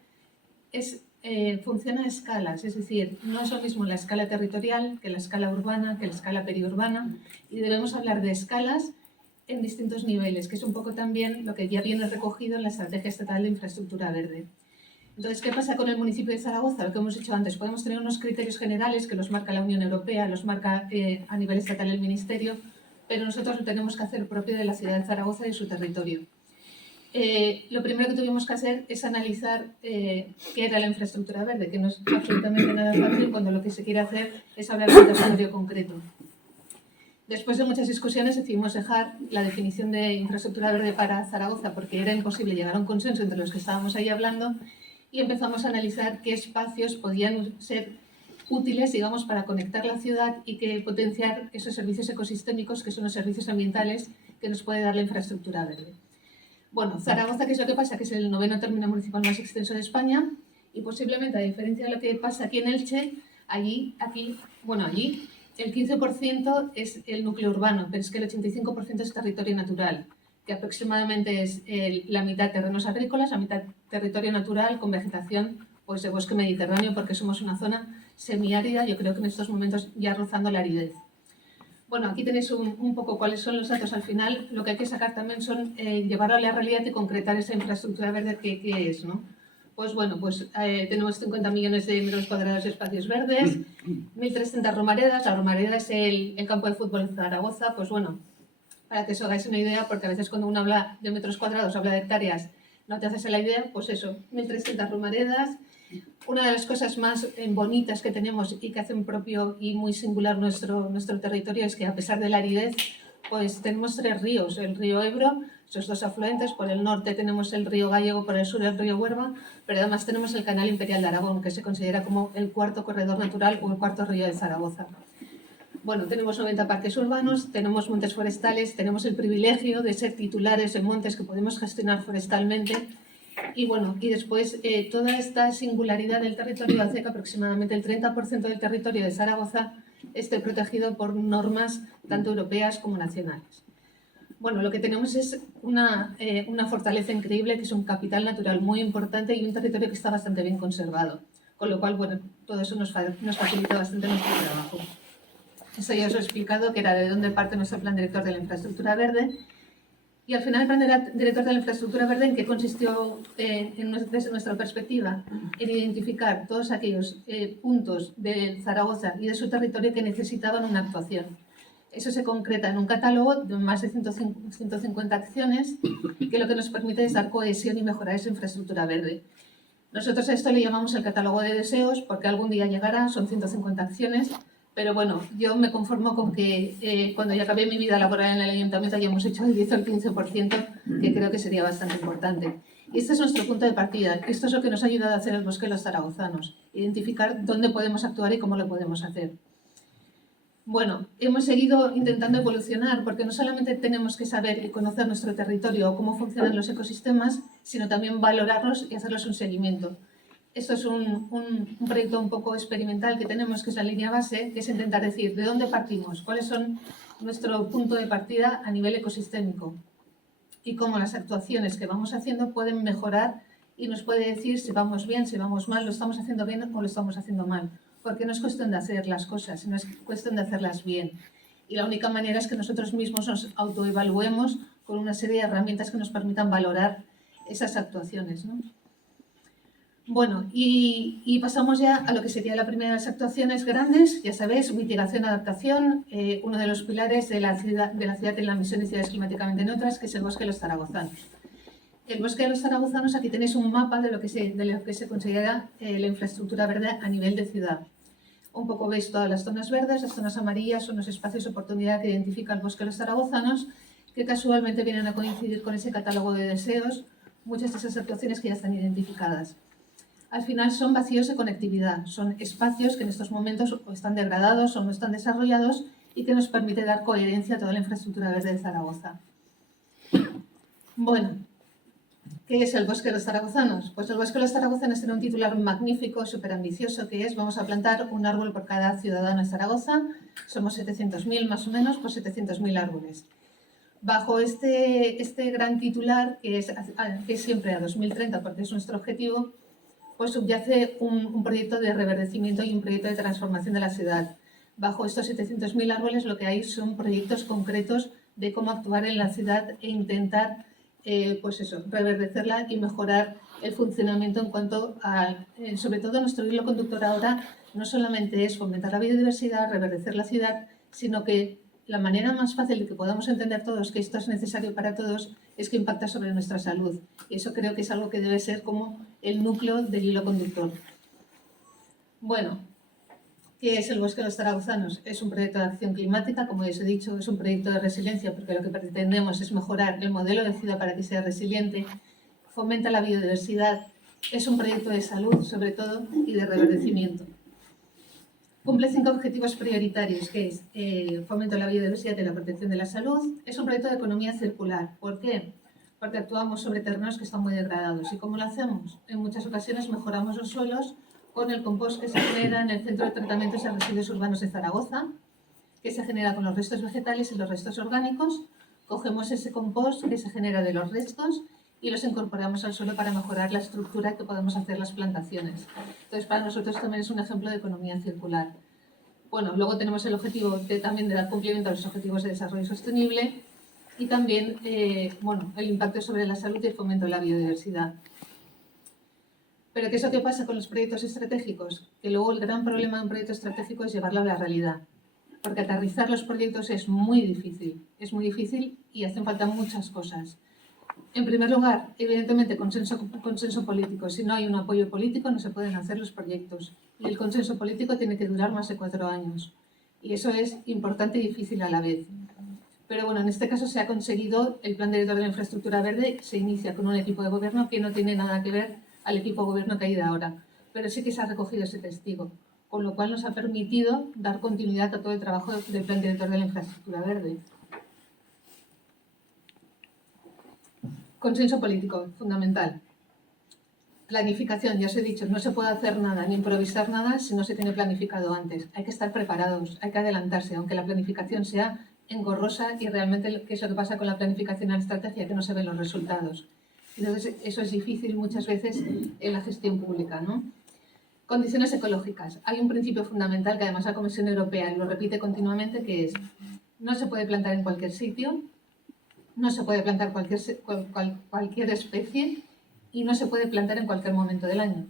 funciona a escalas, es decir, no es lo mismo la escala territorial que la escala urbana, que la escala periurbana, y debemos hablar de escalas en distintos niveles, que es un poco también lo que ya viene recogido en la Estrategia Estatal de Infraestructura Verde. Entonces, ¿qué pasa con el municipio de Zaragoza? Lo que hemos dicho antes, podemos tener unos criterios generales que los marca la Unión Europea, los marca a nivel estatal el Ministerio, pero nosotros lo tenemos que hacer propio de la ciudad de Zaragoza y de su territorio. Lo primero que tuvimos que hacer es analizar qué era la infraestructura verde, que no es absolutamente nada fácil cuando lo que se quiere hacer es hablar de un territorio concreto. Después de muchas discusiones decidimos dejar la definición de infraestructura verde para Zaragoza porque era imposible llegar a un consenso entre los que estábamos ahí hablando y empezamos a analizar qué espacios podían ser útiles, digamos, para conectar la ciudad y que potenciar esos servicios ecosistémicos que son los servicios ambientales que nos puede dar la infraestructura verde. Bueno, Zaragoza, ¿qué es lo que pasa? Que es el 9º término municipal más extenso de España y posiblemente, a diferencia de lo que pasa aquí en Elche, allí el 15% es el núcleo urbano, pero es que el 85% es territorio natural, que aproximadamente es la mitad terrenos agrícolas, la mitad territorio natural con vegetación pues, de bosque mediterráneo, porque somos una zona semiárida, yo creo que en estos momentos ya rozando la aridez. Bueno, aquí tenéis un poco cuáles son los datos al final. Lo que hay que sacar también son llevarlo a la realidad y concretar esa infraestructura verde que es, ¿no? Pues bueno, tenemos 50 millones de metros cuadrados de espacios verdes, 1.300 romaredas. La romareda es el campo de fútbol en Zaragoza. Pues bueno, para que os hagáis una idea, porque a veces cuando uno habla de metros cuadrados, habla de hectáreas, no te haces la idea, pues eso, 1.300 romaredas. Una de las cosas más bonitas que tenemos y que hacen propio y muy singular nuestro territorio es que a pesar de la aridez, pues tenemos 3 ríos. El río Ebro, sus 2 afluentes, por el norte tenemos el río Gallego, por el sur el río Huerva, pero además tenemos el Canal Imperial de Aragón, que se considera como el 4.º corredor natural o el 4.º río de Zaragoza. Bueno, tenemos 90 parques urbanos, tenemos montes forestales, tenemos el privilegio de ser titulares en montes que podemos gestionar forestalmente. Y bueno, y después toda esta singularidad del territorio hace que aproximadamente el 30% del territorio de Zaragoza esté protegido por normas tanto europeas como nacionales. Bueno, lo que tenemos es una fortaleza increíble, que es un capital natural muy importante y un territorio que está bastante bien conservado. Con lo cual, bueno, todo eso nos facilita bastante nuestro trabajo. Eso ya os he explicado, que era de dónde parte nuestro plan director de la infraestructura verde. Y al final el plan director de la infraestructura verde, ¿en qué consistió desde nuestra perspectiva? En identificar todos aquellos puntos de Zaragoza y de su territorio que necesitaban una actuación. Eso se concreta en un catálogo de más de 150 acciones que lo que nos permite es dar cohesión y mejorar esa infraestructura verde. Nosotros a esto le llamamos el catálogo de deseos porque algún día llegará, son 150 acciones. Pero bueno, yo me conformo con que cuando ya acabé mi vida laboral en el ayuntamiento hayamos hecho el 10 o el 15%, que creo que sería bastante importante. Y este es nuestro punto de partida. Esto es lo que nos ha ayudado a hacer el bosque de los zaragozanos. Identificar dónde podemos actuar y cómo lo podemos hacer. Bueno, hemos seguido intentando evolucionar porque no solamente tenemos que saber y conocer nuestro territorio o cómo funcionan los ecosistemas, sino también valorarlos y hacerles un seguimiento. Esto es un proyecto un poco experimental que tenemos, que es la línea base, que es intentar decir de dónde partimos, cuáles son nuestro punto de partida a nivel ecosistémico y cómo las actuaciones que vamos haciendo pueden mejorar y nos puede decir si vamos bien, si vamos mal, lo estamos haciendo bien o lo estamos haciendo mal. Porque no es cuestión de hacer las cosas, sino es cuestión de hacerlas bien. Y la única manera es que nosotros mismos nos autoevaluemos con una serie de herramientas que nos permitan valorar esas actuaciones, ¿no? Bueno, y pasamos ya a lo que sería la primera de las actuaciones grandes, ya sabéis, mitigación, adaptación, uno de los pilares de la ciudad en la misión de ciudades climáticamente neutras, que es el bosque de los zaragozanos. El bosque de los zaragozanos, aquí tenéis un mapa de lo que se considera la infraestructura verde a nivel de ciudad. Un poco veis todas las zonas verdes, las zonas amarillas son los espacios de oportunidad que identifica el bosque de los zaragozanos, que casualmente vienen a coincidir con ese catálogo de deseos, muchas de esas actuaciones que ya están identificadas. Al final son vacíos de conectividad, son espacios que en estos momentos o están degradados o no están desarrollados y que nos permite dar coherencia a toda la infraestructura verde de Zaragoza. Bueno, ¿qué es el bosque de los zaragozanos? Pues el bosque de los zaragozanos tiene un titular magnífico, súper ambicioso, que es vamos a plantar un árbol por cada ciudadano de Zaragoza, somos 700.000 más o menos, pues 700.000 árboles. Bajo este gran titular, que es siempre a 2030 porque es nuestro objetivo, pues subyace un proyecto de reverdecimiento y un proyecto de transformación de la ciudad. Bajo estos 700.000 árboles lo que hay son proyectos concretos de cómo actuar en la ciudad e intentar pues eso, reverdecerla y mejorar el funcionamiento en cuanto a, sobre todo nuestro hilo conductor ahora, no solamente es fomentar la biodiversidad, reverdecer la ciudad, sino que la manera más fácil de que podamos entender todos que esto es necesario para todos es que impacta sobre nuestra salud. Y eso creo que es algo que debe ser como el núcleo del hilo conductor. Bueno, ¿qué es el bosque de los zaragozanos? Es un proyecto de acción climática, como ya os he dicho, es un proyecto de resiliencia porque lo que pretendemos es mejorar el modelo de ciudad para que sea resiliente, fomenta la biodiversidad, es un proyecto de salud sobre todo y de reverdecimiento. Cumple 5 objetivos prioritarios, que es fomento de la biodiversidad y la protección de la salud. Es un proyecto de economía circular. ¿Por qué? Porque actuamos sobre terrenos que están muy degradados. ¿Y cómo lo hacemos? En muchas ocasiones mejoramos los suelos con el compost que se genera en el Centro de Tratamientos de Residuos Urbanos de Zaragoza, que se genera con los restos vegetales y los restos orgánicos. Cogemos ese compost que se genera de los restos y los incorporamos al suelo para mejorar la estructura que podemos hacer las plantaciones. Entonces, para nosotros también es un ejemplo de economía circular. Bueno, luego tenemos el objetivo también de dar cumplimiento a los objetivos de desarrollo sostenible y también bueno, el impacto sobre la salud y el fomento de la biodiversidad. Pero ¿qué es lo que pasa con los proyectos estratégicos? Que luego el gran problema de un proyecto estratégico es llevarlo a la realidad. Porque aterrizar los proyectos es muy difícil y hacen falta muchas cosas. En primer lugar, evidentemente, consenso político. Si no hay un apoyo político, no se pueden hacer los proyectos. Y el consenso político tiene que durar más de 4 años. Y eso es importante y difícil a la vez. Pero bueno, en este caso se ha conseguido, el Plan Director de la Infraestructura Verde se inicia con un equipo de gobierno que no tiene nada que ver al equipo de gobierno que hay de ahora. Pero sí que se ha recogido ese testigo, con lo cual nos ha permitido dar continuidad a todo el trabajo del Plan Director de la Infraestructura Verde. Consenso político, fundamental. Planificación, ya os he dicho, no se puede hacer nada ni improvisar nada si no se tiene planificado antes. Hay que estar preparados, hay que adelantarse, aunque la planificación sea engorrosa y realmente ¿qué es lo que pasa con la planificación en la estrategia? Que no se ven los resultados. Entonces, eso es difícil muchas veces en la gestión pública, ¿no? Condiciones ecológicas. Hay un principio fundamental que además la Comisión Europea lo repite continuamente, que es no se puede plantar en cualquier sitio, no se puede plantar cualquier especie y no se puede plantar en cualquier momento del año.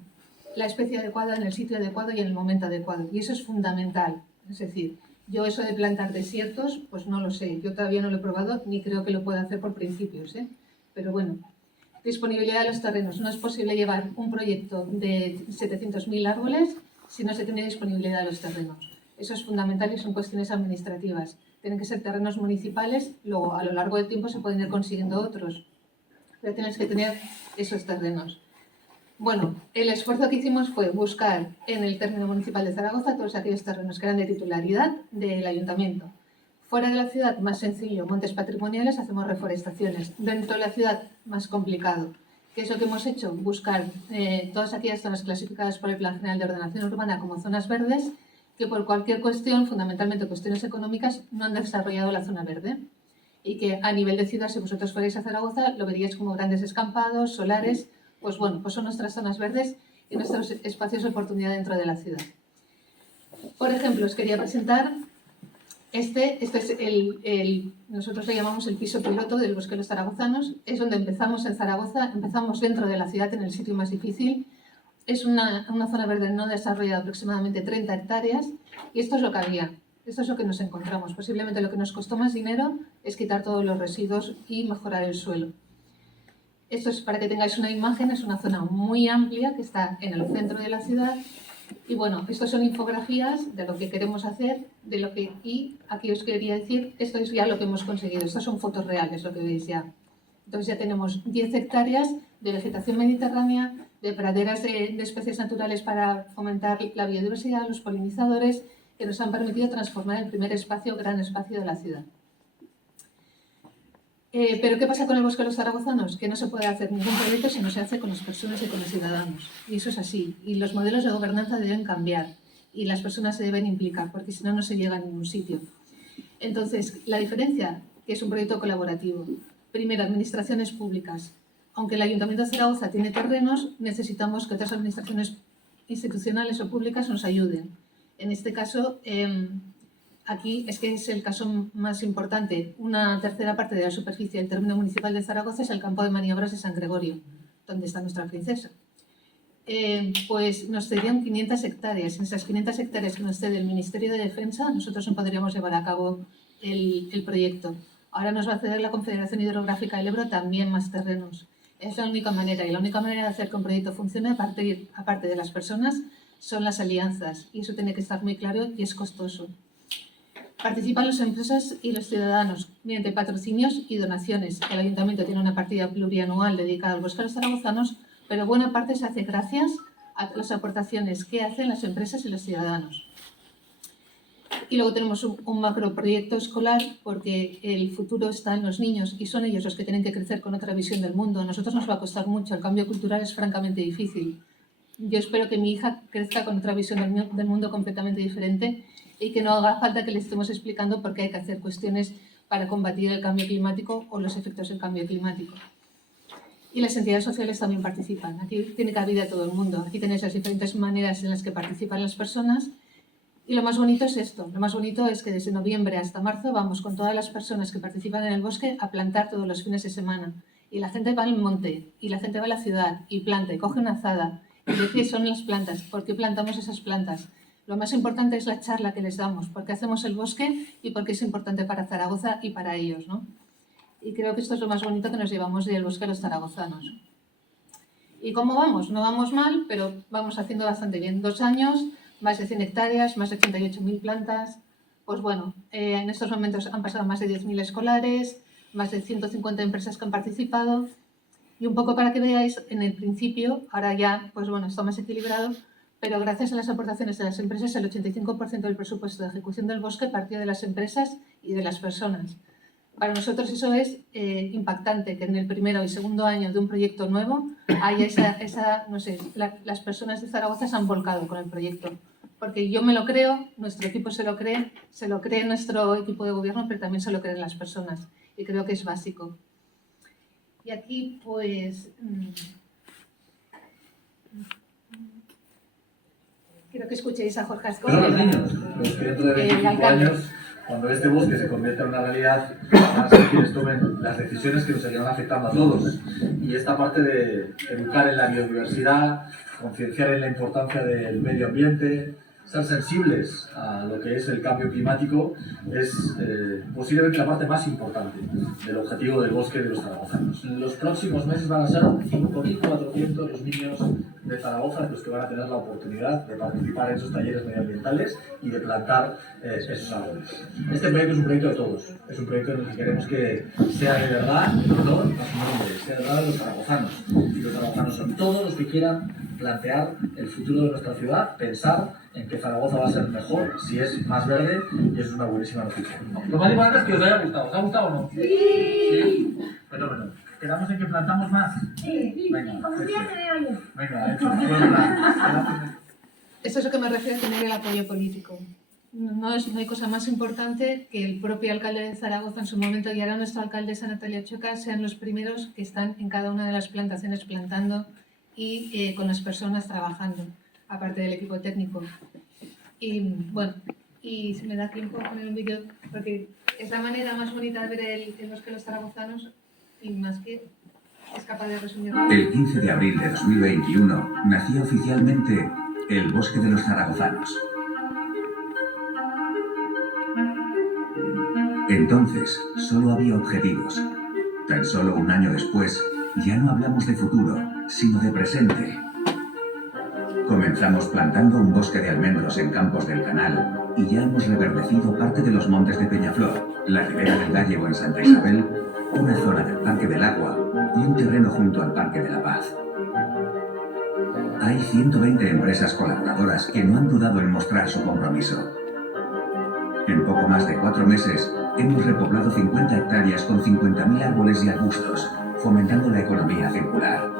La especie adecuada en el sitio adecuado y en el momento adecuado. Y eso es fundamental. Es decir, yo eso de plantar desiertos, pues no lo sé. Yo todavía no lo he probado ni creo que lo pueda hacer por principios, ¿eh? Pero bueno, disponibilidad de los terrenos. No es posible llevar un proyecto de 700.000 árboles si no se tiene disponibilidad de los terrenos. Eso es fundamental y son cuestiones administrativas. Tienen que ser terrenos municipales, luego a lo largo del tiempo se pueden ir consiguiendo otros, pero tienes que tener esos terrenos. Bueno, el esfuerzo que hicimos fue buscar en el término municipal de Zaragoza todos aquellos terrenos que eran de titularidad del ayuntamiento. Fuera de la ciudad, más sencillo, montes patrimoniales, hacemos reforestaciones. Dentro de la ciudad, más complicado. ¿Qué es lo que hemos hecho? Buscar todas aquellas zonas clasificadas por el Plan General de Ordenación Urbana como zonas verdes, que por cualquier cuestión, fundamentalmente cuestiones económicas, no han desarrollado la zona verde. Y que a nivel de ciudad, si vosotros fuerais a Zaragoza, lo veríais como grandes escampados, solares. Pues bueno, pues son nuestras zonas verdes y nuestros espacios de oportunidad dentro de la ciudad. Por ejemplo, os quería presentar este es nosotros le llamamos el piso piloto del bosque de los zaragozanos. Es donde empezamos en Zaragoza, empezamos dentro de la ciudad, en el sitio más difícil. es una zona verde no desarrollada de aproximadamente 30 hectáreas y esto es lo que había. Esto es lo que nos encontramos. Posiblemente lo que nos costó más dinero es quitar todos los residuos y mejorar el suelo. Esto es para que tengáis una imagen, es una zona muy amplia que está en el centro de la ciudad. Y bueno, estas son infografías de lo que queremos hacer, y aquí os quería decir, esto es ya lo que hemos conseguido. Estas son fotos reales, lo que veis ya. Entonces ya tenemos 10 hectáreas de vegetación mediterránea, de praderas de especies naturales para fomentar la biodiversidad, los polinizadores, que nos han permitido transformar el primer gran espacio de la ciudad. Pero ¿qué pasa con el bosque de los zaragozanos? Que no se puede hacer ningún proyecto si no se hace con las personas y con los ciudadanos. Y eso es así. Y los modelos de gobernanza deben cambiar. Y las personas se deben implicar, porque si no, no se llega a ningún sitio. Entonces, la diferencia, que es un proyecto colaborativo. Primero, administraciones públicas. Aunque el Ayuntamiento de Zaragoza tiene terrenos, necesitamos que otras administraciones institucionales o públicas nos ayuden. En este caso, aquí es que es el caso más importante. Una tercera parte de la superficie del término municipal de Zaragoza es el campo de maniobras de San Gregorio, donde está nuestra princesa. Pues nos cedían 500 hectáreas. En esas 500 hectáreas que nos cede el Ministerio de Defensa, nosotros no podríamos llevar a cabo el proyecto. Ahora nos va a ceder la Confederación Hidrográfica del Ebro también más terrenos. Es la única manera, y la única manera de hacer que un proyecto funcione, aparte de las personas, son las alianzas. Y eso tiene que estar muy claro y es costoso. Participan las empresas y los ciudadanos mediante patrocinios y donaciones. El Ayuntamiento tiene una partida plurianual dedicada al bosque de los zaragozanos, pero buena parte se hace gracias a las aportaciones que hacen las empresas y los ciudadanos. Y luego tenemos un macroproyecto escolar, porque el futuro está en los niños y son ellos los que tienen que crecer con otra visión del mundo. A nosotros nos va a costar mucho, el cambio cultural es francamente difícil. Yo espero que mi hija crezca con otra visión del mundo completamente diferente y que no haga falta que le estemos explicando por qué hay que hacer cuestiones para combatir el cambio climático o los efectos del cambio climático. Y las entidades sociales también participan. Aquí tiene cabida todo el mundo. Aquí tenéis las diferentes maneras en las que participan las personas. Y lo más bonito es esto. Lo más bonito es que desde noviembre hasta marzo vamos con todas las personas que participan en el bosque a plantar todos los fines de semana. Y la gente va al monte, y la gente va a la ciudad, y planta, y coge una azada. ¿Y de qué son las plantas? ¿Por qué plantamos esas plantas? Lo más importante es la charla que les damos, por qué hacemos el bosque y por qué es importante para Zaragoza y para ellos, ¿no? Y creo que esto es lo más bonito que nos llevamos del bosque a los zaragozanos. ¿Y cómo vamos? No vamos mal, pero vamos haciendo bastante bien. 2 años, más de 100 hectáreas, más de 88.000 plantas. Pues bueno, en estos momentos han pasado más de 10.000 escolares, más de 150 empresas que han participado. Y un poco para que veáis, en el principio, ahora ya, pues bueno, está más equilibrado, pero gracias a las aportaciones de las empresas, el 85% del presupuesto de ejecución del bosque partió de las empresas y de las personas. Para nosotros eso es impactante, que en el primero y segundo año de un proyecto nuevo haya las personas de Zaragoza se han volcado con el proyecto. Porque yo me lo creo, nuestro equipo se lo cree nuestro equipo de gobierno, pero también se lo creen las personas. Y creo que es básico. Y aquí, pues, quiero que escuchéis a Jorge Ascón. Pero los niños, los que dentro de 25 años, cuando este bosque se convierta en una realidad, van a ser quienes tomen las decisiones que nos seguirán afectando a todos. Y esta parte de educar en la biodiversidad, concienciar en la importancia del medio ambiente, ser sensibles a lo que es el cambio climático, es posiblemente la parte más importante del objetivo del bosque de los zaragozanos. En los próximos meses van a ser 5.400 los niños de Zaragoza los que van a tener la oportunidad de participar en esos talleres medioambientales y de plantar esos árboles. Este proyecto es un proyecto de todos, es un proyecto en el que queremos que sea de verdad, no a su nombre, sea de verdad de los zaragozanos. Y los zaragozanos son todos los que quieran plantear el futuro de nuestra ciudad, pensar en que Zaragoza va a ser mejor si es más verde, y eso es una buenísima noticia. Lo más importante es que os haya gustado. ¿Os ha gustado o no? Sí. ¿Sí? Fenómeno. ¿Quedamos en que plantamos más? Sí. Venga, como un día te veo yo. Venga, hecho. Eso es a lo que me refiero a tener el apoyo político. No hay cosa más importante que el propio alcalde de Zaragoza en su momento y ahora nuestra alcaldesa Natalia Choca sean los primeros que están en cada una de las plantaciones plantando y con las personas trabajando, aparte del equipo técnico. Y bueno, y si me da tiempo a poner un vídeo, porque es la manera más bonita de ver el bosque de los zaragozanos y más que ¿Es capaz de resumir? El 15 de abril de 2021 nacía oficialmente el Bosque de los Zaragozanos. Entonces, solo había objetivos. Tan solo un año después, ya no hablamos de futuro, sino de presente. Comenzamos plantando un bosque de almendros en Campos del Canal y ya hemos reverdecido parte de los montes de Peñaflor, la ribera del Gallego en Santa Isabel, una zona del Parque del Agua y un terreno junto al Parque de la Paz. Hay 120 empresas colaboradoras que no han dudado en mostrar su compromiso. En poco más de 4 meses, hemos repoblado 50 hectáreas con 50.000 árboles y arbustos, fomentando la economía circular.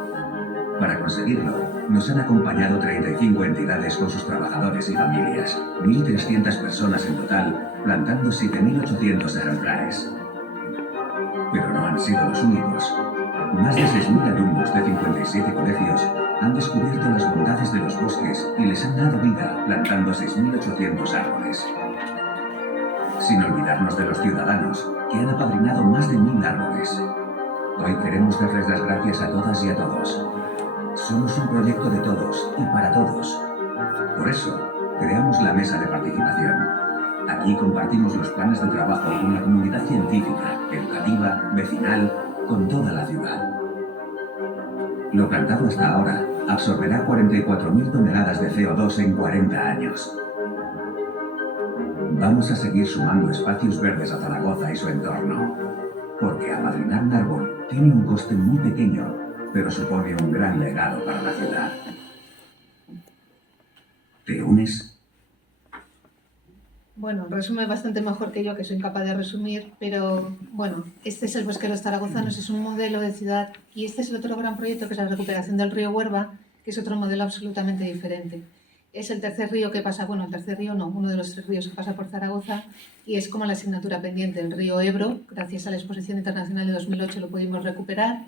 Para conseguirlo, nos han acompañado 35 entidades con sus trabajadores y familias, 1.300 personas en total, plantando 7.800 ejemplares. Pero no han sido los únicos. Más de 6.000 alumnos de 57 colegios han descubierto las bondades de los bosques y les han dado vida plantando 6.800 árboles. Sin olvidarnos de los ciudadanos, que han apadrinado más de 1.000 árboles. Hoy queremos darles las gracias a todas y a todos. Somos un proyecto de todos y para todos. Por eso, creamos la mesa de participación. Aquí compartimos los planes de trabajo con la comunidad científica, educativa, vecinal, con toda la ciudad. Lo plantado hasta ahora absorberá 44.000 toneladas de CO2 en 40 años. Vamos a seguir sumando espacios verdes a Zaragoza y su entorno, porque apadrinar un árbol tiene un coste muy pequeño, pero supone un gran legado para la ciudad. ¿Te unes? Bueno, resume bastante mejor que yo, que soy incapaz de resumir, pero bueno, este es el Bosque de los Zaragozanos, es un modelo de ciudad, y este es el otro gran proyecto, que es la recuperación del río Huerva, que es otro modelo absolutamente diferente. Es el tercer río que pasa, bueno, el tercer río no, uno de los 3 ríos que pasa por Zaragoza, y es como la asignatura pendiente. El río Ebro, gracias a la Exposición Internacional de 2008 lo pudimos recuperar.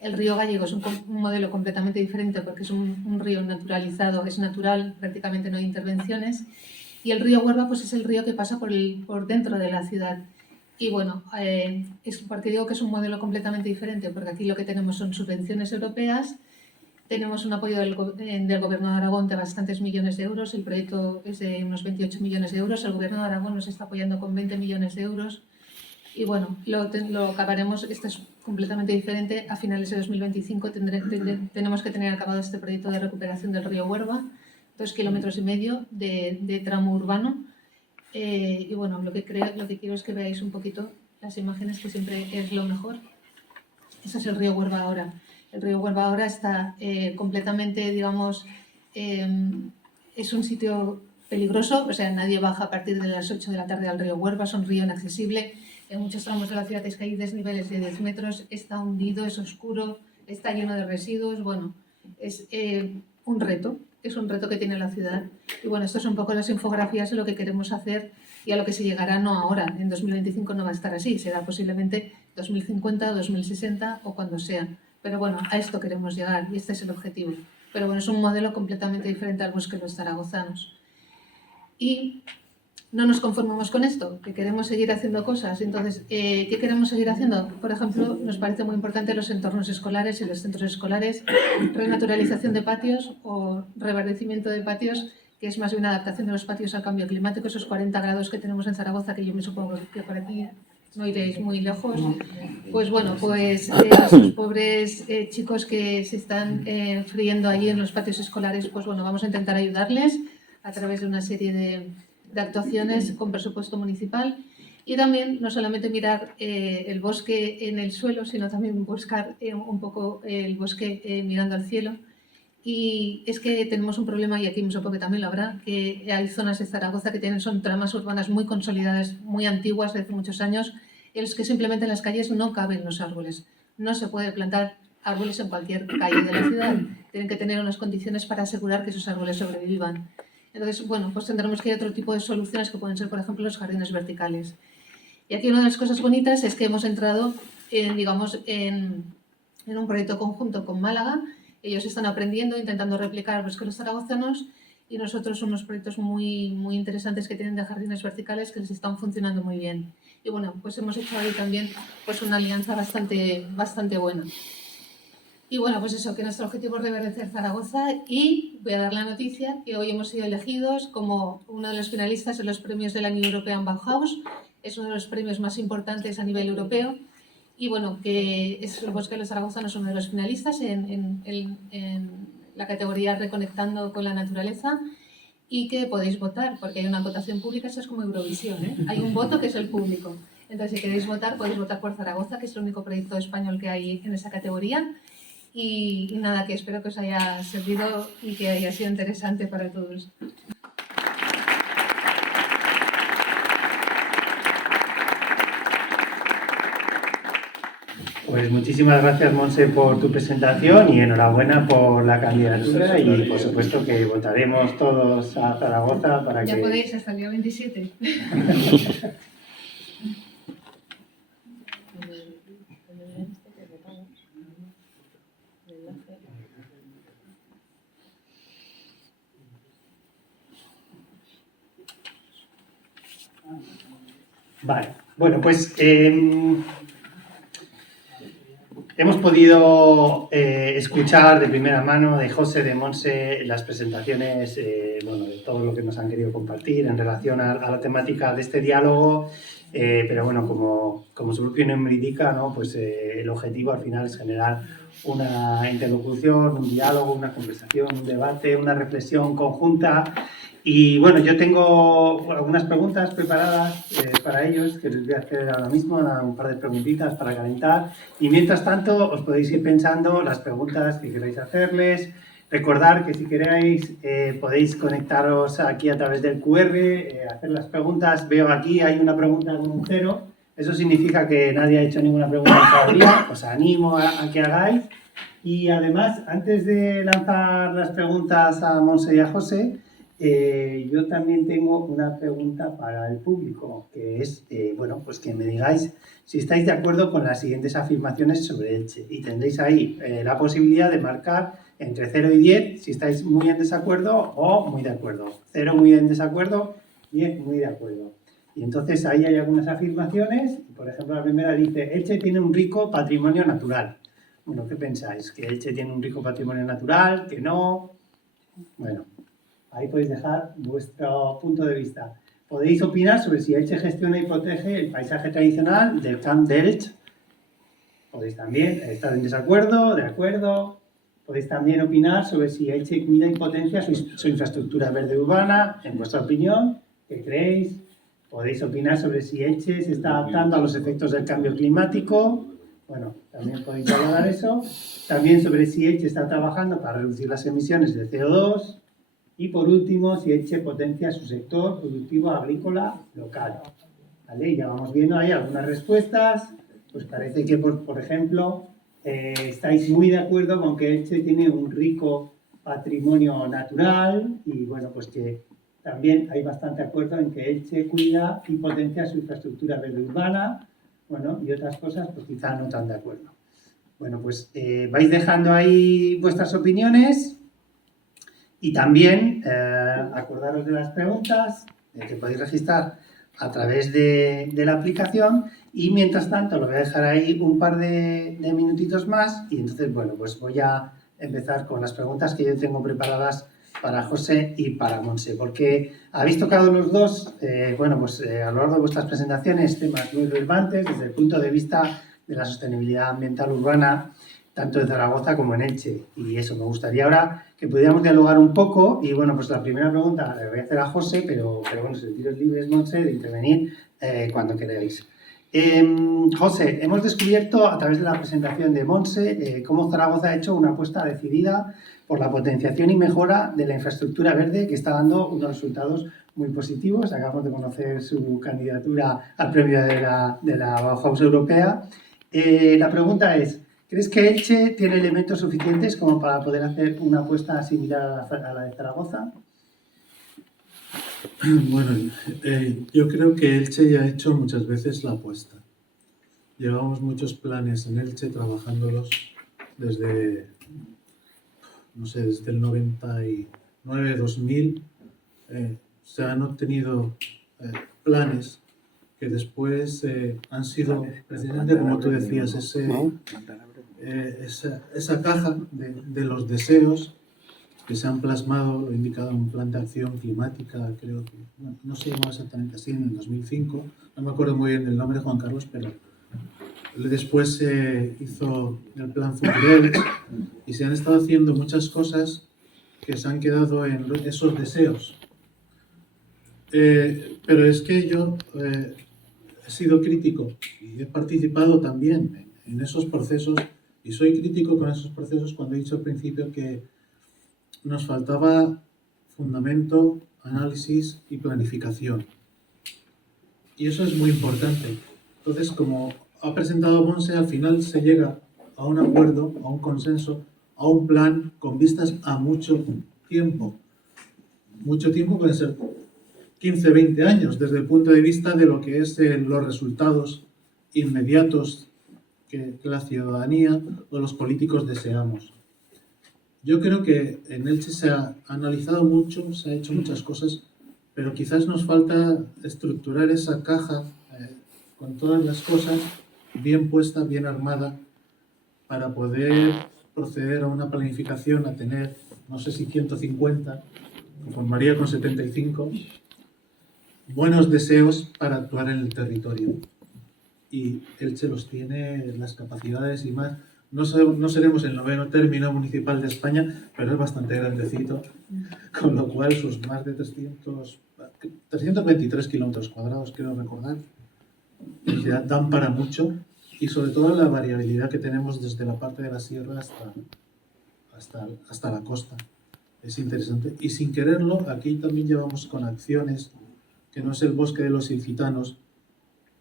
El río Gallego es un modelo completamente diferente porque es un río naturalizado, es natural, prácticamente no hay intervenciones. Y el río Huerva pues es el río que pasa por dentro de la ciudad. Y bueno, es porque digo que es un modelo completamente diferente, porque aquí lo que tenemos son subvenciones europeas. Tenemos un apoyo del Gobierno de Aragón de bastantes millones de euros. El proyecto es de unos 28 millones de euros. El Gobierno de Aragón nos está apoyando con 20 millones de euros. Y bueno, lo acabaremos, esto es completamente diferente. A finales de 2025 tenemos que tener acabado este proyecto de recuperación del río Huerva, 2,5 kilómetros de tramo urbano. Y bueno, lo que quiero es que veáis un poquito las imágenes, que siempre es lo mejor. Ese es el río Huerva ahora. El río Huerva ahora está completamente, digamos, es un sitio peligroso, o sea, nadie baja a partir de las 8 de la tarde al río Huerva, es un río inaccesible. En muchos tramos de la ciudad es que hay desniveles de 10 metros, está hundido, es oscuro, está lleno de residuos. Bueno, es un reto que tiene la ciudad. Y bueno, esto son un poco las infografías de lo que queremos hacer y a lo que se llegará, no ahora, en 2025 no va a estar así, será posiblemente 2050, 2060 o cuando sea. Pero bueno, a esto queremos llegar y este es el objetivo. Pero bueno, es un modelo completamente diferente al Bosque de los Zaragozanos. Y no nos conformamos con esto, que queremos seguir haciendo cosas. Entonces, ¿qué queremos seguir haciendo? Por ejemplo, nos parece muy importante los entornos escolares y los centros escolares, renaturalización de patios o reverdecimiento de patios, que es más bien una adaptación de los patios al cambio climático, esos 40 grados que tenemos en Zaragoza, que yo me supongo que por aquí no iréis muy lejos. Pues bueno, pues esos pobres chicos que se están friendo allí en los patios escolares, pues bueno, vamos a intentar ayudarles a través de una serie de actuaciones con presupuesto municipal. Y también no solamente mirar el bosque en el suelo, sino también buscar un poco el bosque mirando al cielo. Y es que tenemos un problema, y aquí me supongo que también lo habrá, que hay zonas de Zaragoza que son tramas urbanas muy consolidadas, muy antiguas, de hace muchos años, en los que simplemente en las calles no caben los árboles. No se puede plantar árboles en cualquier calle de la ciudad. Tienen que tener unas condiciones para asegurar que esos árboles sobrevivan. Entonces, bueno, pues tendremos que ir a otro tipo de soluciones, que pueden ser, por ejemplo, los jardines verticales. Y aquí una de las cosas bonitas es que hemos entrado en un proyecto conjunto con Málaga. Ellos están aprendiendo, intentando replicar los zaragozanos, y nosotros unos proyectos muy, muy interesantes que tienen de jardines verticales que les están funcionando muy bien. Y bueno, pues hemos hecho ahí también pues una alianza bastante buena. Y bueno, pues eso, que nuestro objetivo es reverdecer Zaragoza, y voy a dar la noticia que hoy hemos sido elegidos como uno de los finalistas en los premios de la New European Bauhaus. Es uno de los premios más importantes a nivel europeo. Y bueno, que es el Bosque de los Zaragozanos uno de los finalistas en la categoría Reconectando con la Naturaleza, y que podéis votar, porque hay una votación pública. Eso es como Eurovisión, ¿eh? Hay un voto que es el público. Entonces, si queréis votar, podéis votar por Zaragoza, que es el único proyecto español que hay en esa categoría. Y nada, que espero que os haya servido y que haya sido interesante para todos. Pues muchísimas gracias, Montse, por tu presentación y enhorabuena por la candidatura, y por supuesto que votaremos todos a Zaragoza para Ya que... podéis hasta el día 27. Vale, bueno, pues hemos podido escuchar de primera mano de José, de Montse, las presentaciones, bueno, de todo lo que nos han querido compartir en relación a la temática de este diálogo, pero bueno, como su propio nombre indica, ¿no? Pues el objetivo al final es generar una interlocución, un diálogo, una conversación, un debate, una reflexión conjunta. Y bueno, yo tengo algunas preguntas preparadas para ellos que les voy a hacer ahora mismo, un par de preguntitas para calentar. Y mientras tanto, os podéis ir pensando las preguntas que queráis hacerles. Recordar que si queréis podéis conectaros aquí a través del QR, hacer las preguntas. Veo aquí hay una pregunta con un 0. Eso significa que nadie ha hecho ninguna pregunta todavía. Os animo a que hagáis. Y además, antes de lanzar las preguntas a Montse y a José, yo también tengo una pregunta para el público, que es, bueno, pues que me digáis si estáis de acuerdo con las siguientes afirmaciones sobre Elche. Y tendréis ahí la posibilidad de marcar entre 0 y 10 si estáis muy en desacuerdo o muy de acuerdo. 0 muy en desacuerdo, 10 muy de acuerdo. Y entonces ahí hay algunas afirmaciones. Por ejemplo, la primera dice: Elche tiene un rico patrimonio natural. Bueno, ¿qué pensáis? ¿Que Elche tiene un rico patrimonio natural? ¿Que no? Bueno, ahí podéis dejar vuestro punto de vista. Podéis opinar sobre si Elche gestiona y protege el paisaje tradicional del Camp de Elche. Podéis también estar en desacuerdo, de acuerdo. Podéis también opinar sobre si Elche cuida y potencia su infraestructura verde urbana, en vuestra opinión. ¿Qué creéis? Podéis opinar sobre si Elche se está adaptando a los efectos del cambio climático. Bueno, también podéis valorar eso. También sobre si Elche está trabajando para reducir las emisiones de CO2. Y por último, si Elche potencia su sector productivo agrícola local. ¿Vale? Ya vamos viendo ahí algunas respuestas. Pues parece que, por ejemplo, estáis muy de acuerdo con que Elche tiene un rico patrimonio natural, y bueno, pues que también hay bastante acuerdo en que Elche cuida y potencia su infraestructura verde urbana, bueno, y otras cosas pues quizá no tan de acuerdo. Bueno, pues vais dejando ahí vuestras opiniones. Y también acordaros de las preguntas que podéis registrar a través de la aplicación, y mientras tanto lo voy a dejar ahí un par de minutitos más, y entonces, bueno, pues voy a empezar con las preguntas que yo tengo preparadas para José y para Montse, porque habéis tocado los dos, bueno, pues a lo largo de vuestras presentaciones, temas muy relevantes desde el punto de vista de la sostenibilidad ambiental urbana, tanto en Zaragoza como en Elche. Y eso, me gustaría ahora que pudiéramos dialogar un poco. Y bueno, pues la primera pregunta la voy a hacer a José, pero bueno, sentiros libres, Montse, de intervenir cuando queráis. José, hemos descubierto a través de la presentación de Montse cómo Zaragoza ha hecho una apuesta decidida por la potenciación y mejora de la infraestructura verde, que está dando unos resultados muy positivos. Acabamos de conocer su candidatura al premio de la Bauhaus Europea. La pregunta es: ¿crees que Elche tiene elementos suficientes como para poder hacer una apuesta similar a la de Zaragoza? Bueno, yo creo que Elche ya ha hecho muchas veces la apuesta. Llevamos muchos planes en Elche trabajándolos desde, no sé, desde el 99, 2000. Se han obtenido planes que después han sido, precisamente como tú decías, esa caja de los deseos que se han plasmado, lo he indicado en un plan de acción climática, creo que, bueno, no se llamaba exactamente así, en el 2005, no me acuerdo muy bien del nombre, Juan Carlos, pero después se hizo el plan Futurel y se han estado haciendo muchas cosas que se han quedado en esos deseos. Pero es que yo he sido crítico y he participado también en esos procesos y soy crítico con esos procesos cuando he dicho al principio que nos faltaba fundamento, análisis y planificación. Y eso es muy importante. Entonces, como ha presentado Monse, al final se llega a un acuerdo, a un consenso, a un plan con vistas a mucho tiempo. Mucho tiempo puede ser 15, 20 años, desde el punto de vista de lo que es los resultados inmediatos que la ciudadanía o los políticos deseamos. Yo creo que en Elche se ha analizado mucho, se ha hecho muchas cosas, pero quizás nos falta estructurar esa caja con todas las cosas bien puesta, bien armada, para poder proceder a una planificación, a tener, no sé si 150, conformaría con 75, buenos deseos para actuar en el territorio. Y Elche los tiene, las capacidades y más. No seremos el 9º término municipal de España, pero es bastante grandecito, con lo cual sus más de 323 kilómetros cuadrados, quiero recordar, ya dan para mucho, y sobre todo la variabilidad que tenemos desde la parte de la sierra hasta la costa. Es interesante. Y sin quererlo, aquí también llevamos con acciones, que no es el bosque de los ilgitanos,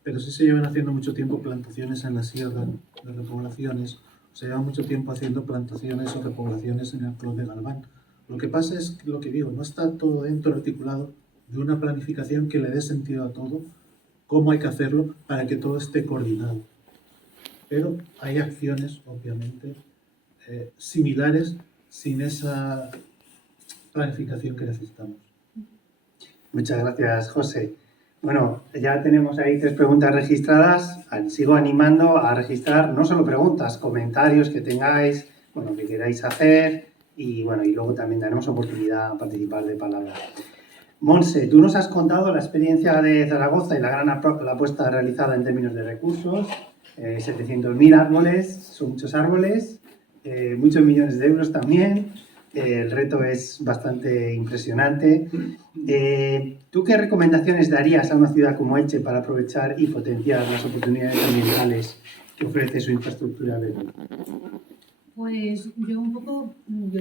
pero sí se llevan haciendo mucho tiempo plantaciones en la sierra, de repoblaciones. Se lleva mucho tiempo haciendo plantaciones o repoblaciones en el Clos de Galván. Lo que pasa es lo que digo, no está todo dentro articulado de una planificación que le dé sentido a todo, cómo hay que hacerlo para que todo esté coordinado. Pero hay acciones, obviamente, similares sin esa planificación que necesitamos. Muchas gracias, José. Bueno, ya tenemos ahí 3 preguntas registradas. Sigo animando a registrar no solo preguntas, comentarios que tengáis, bueno, que queráis hacer y bueno, y luego también daremos oportunidad a participar de palabra. Monse, tú nos has contado la experiencia de Zaragoza y la gran apuesta realizada en términos de recursos. 700.000 árboles, son muchos árboles, muchos millones de euros también. El reto es bastante impresionante. ¿Tú qué recomendaciones darías a una ciudad como Elche para aprovechar y potenciar las oportunidades ambientales que ofrece su infraestructura verde? Pues yo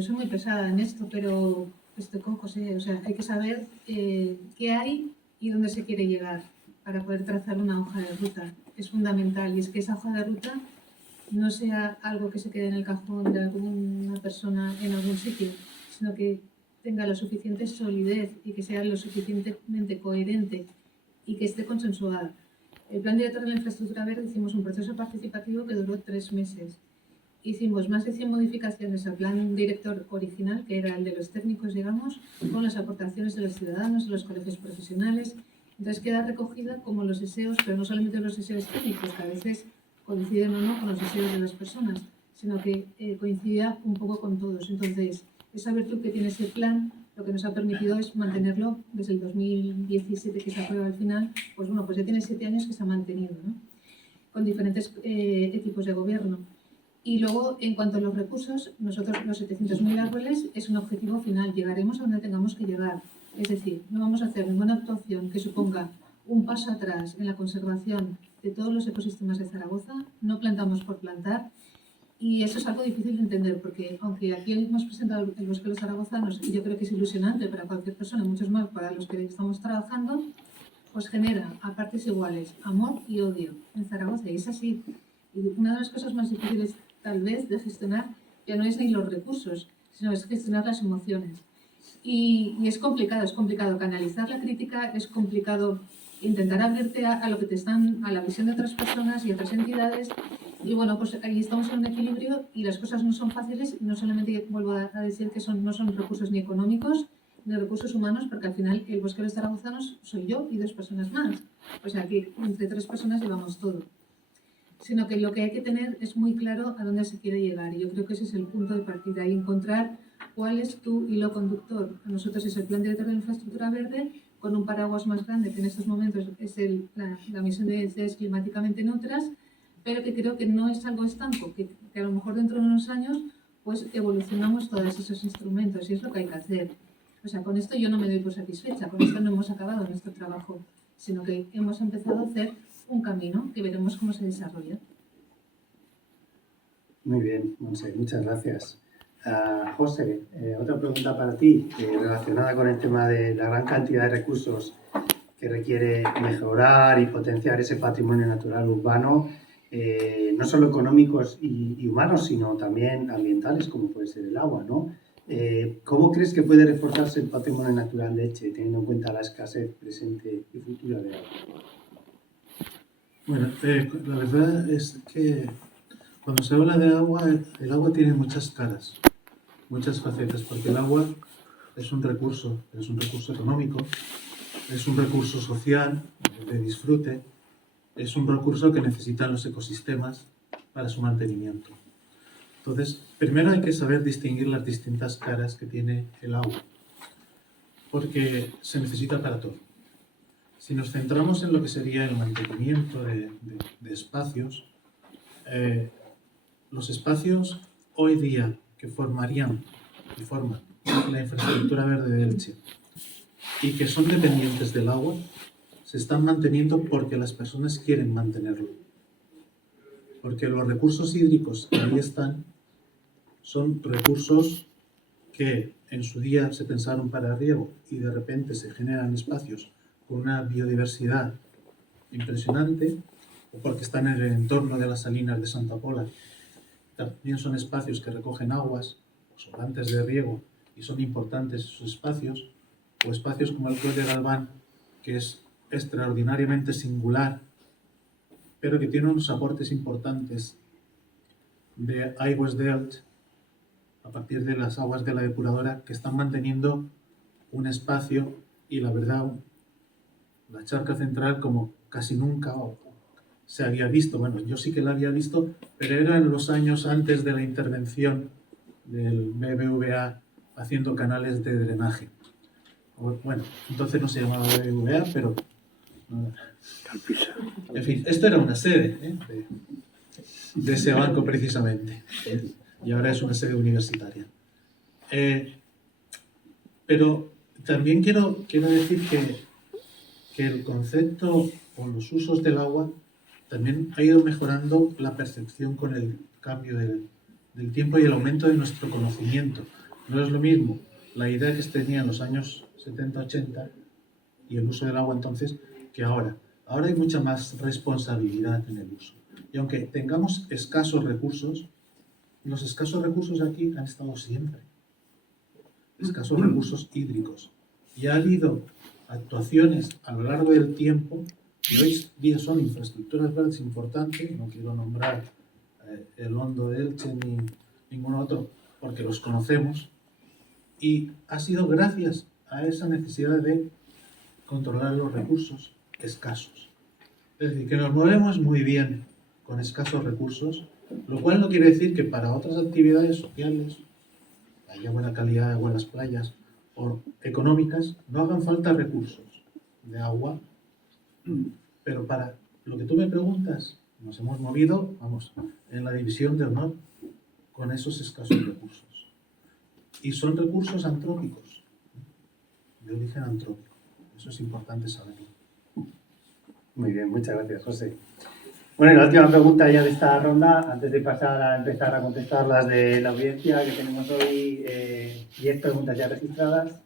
soy muy pesada en esto, pero estoy con José. O sea, hay que saber qué hay y dónde se quiere llegar para poder trazar una hoja de ruta. Es fundamental, y es que esa hoja de ruta no sea algo que se quede en el cajón de alguna persona en algún sitio, sino que tenga la suficiente solidez y que sea lo suficientemente coherente y que esté consensuada. El Plan Director de la Infraestructura Verde hicimos un proceso participativo que duró 3 meses. Hicimos más de 100 modificaciones al Plan Director original, que era el de los técnicos, digamos, con las aportaciones de los ciudadanos, de los colegios profesionales. Entonces queda recogida como los deseos, pero no solamente los deseos técnicos, que a veces coinciden o no con los deseos de las personas, sino que coincidía un poco con todos. Entonces, esa virtud que tiene ese plan, lo que nos ha permitido es mantenerlo desde el 2017, que se aprueba al final, pues bueno, pues ya tiene 7 años que se ha mantenido, ¿no? Con diferentes equipos de gobierno. Y luego, en cuanto a los recursos, nosotros los 700.000 árboles es un objetivo final, llegaremos a donde tengamos que llegar. Es decir, no vamos a hacer ninguna actuación que suponga un paso atrás en la conservación de todos los ecosistemas de Zaragoza, no plantamos por plantar, y eso es algo difícil de entender, porque aunque aquí hemos presentado el Bosque de los Zaragozanos, y yo creo que es ilusionante para cualquier persona, muchos más para los que estamos trabajando, pues genera a partes iguales amor y odio en Zaragoza, y es así. Y una de las cosas más difíciles, tal vez, de gestionar ya no es ni los recursos, sino es gestionar las emociones. Y es complicado canalizar la crítica, es complicado intentar abrirte a lo que te están, a la visión de otras personas y otras entidades. Y bueno, pues ahí estamos en un equilibrio y las cosas no son fáciles. No solamente vuelvo a decir que no son recursos ni económicos ni recursos humanos, porque al final el Bosque de los Zaragozanos soy yo y 2 personas más. O sea que entre 3 personas llevamos todo. sino que lo que hay que tener es muy claro a dónde se quiere llegar. Y yo creo que ese es el punto de partida y encontrar cuál es tu hilo conductor. A nosotros es el Plan Director de Infraestructura Verde, con un paraguas más grande que en estos momentos es la misión de ciudades climáticamente neutras, pero que creo que no es algo estanco, que a lo mejor dentro de unos años pues evolucionamos todos esos instrumentos y es lo que hay que hacer. O sea, con esto yo no me doy por satisfecha, con esto no hemos acabado nuestro trabajo, sino que hemos empezado a hacer un camino que veremos cómo se desarrolla. Muy bien, Monse, muchas gracias. José, otra pregunta para ti, relacionada con el tema de la gran cantidad de recursos que requiere mejorar y potenciar ese patrimonio natural urbano, no solo económicos y humanos, sino también ambientales, como puede ser el agua, ¿no? ¿Cómo crees que puede reforzarse el patrimonio natural de Elche, teniendo en cuenta la escasez presente y futura de agua? Bueno, la verdad es que cuando se habla de agua, el agua tiene muchas caras, muchas facetas, porque el agua es un recurso económico, es un recurso social, de disfrute, es un recurso que necesitan los ecosistemas para su mantenimiento. Entonces, primero hay que saber distinguir las distintas caras que tiene el agua, porque se necesita para todo. Si nos centramos en lo que sería el mantenimiento de espacios, los espacios hoy día que forman la infraestructura verde de Elche y que son dependientes del agua, se están manteniendo porque las personas quieren mantenerlo. Porque los recursos hídricos que ahí están son recursos que en su día se pensaron para riego y de repente se generan espacios con una biodiversidad impresionante, o porque están en el entorno de las salinas de Santa Pola. También son espacios que recogen aguas, o solvantes de riego, y son importantes esos espacios, o espacios como el Clos de Galván, que es extraordinariamente singular, pero que tiene unos aportes importantes de aguas de Elche, a partir de las aguas de la depuradora, que están manteniendo un espacio y la verdad, la charca central como casi nunca se había visto. Bueno, yo sí que la había visto, pero era en los años antes de la intervención del BBVA haciendo canales de drenaje. Bueno, entonces no se llamaba BBVA, pero... En fin, esto era una sede de ese banco precisamente. Y ahora es una sede universitaria. Pero también quiero decir que el concepto o los usos del agua también ha ido mejorando la percepción con el cambio del tiempo y el aumento de nuestro conocimiento. No es lo mismo la idea que se tenía en los años 70-80 y el uso del agua entonces que ahora. Ahora hay mucha más responsabilidad en el uso. Y aunque tengamos escasos recursos, los escasos recursos aquí han estado siempre. Escasos recursos hídricos. Y ha habido actuaciones a lo largo del tiempo que hoy día son infraestructuras verdes importantes. No quiero nombrar el Hondo de Elche ni ningún otro porque los conocemos. Y ha sido gracias a esa necesidad de controlar los recursos escasos. Es decir, que nos movemos muy bien con escasos recursos, lo cual no quiere decir que para otras actividades sociales, haya buena calidad de agua en las playas o económicas, no hagan falta recursos de agua, pero para lo que tú me preguntas, nos hemos movido, vamos, en la división de honor con esos escasos recursos. Y son recursos antrópicos, de origen antrópico. Eso es importante saberlo. Muy bien, muchas gracias, José. Bueno, y la última pregunta ya de esta ronda, antes de pasar a empezar a contestar las de la audiencia, que tenemos hoy 10 preguntas ya registradas.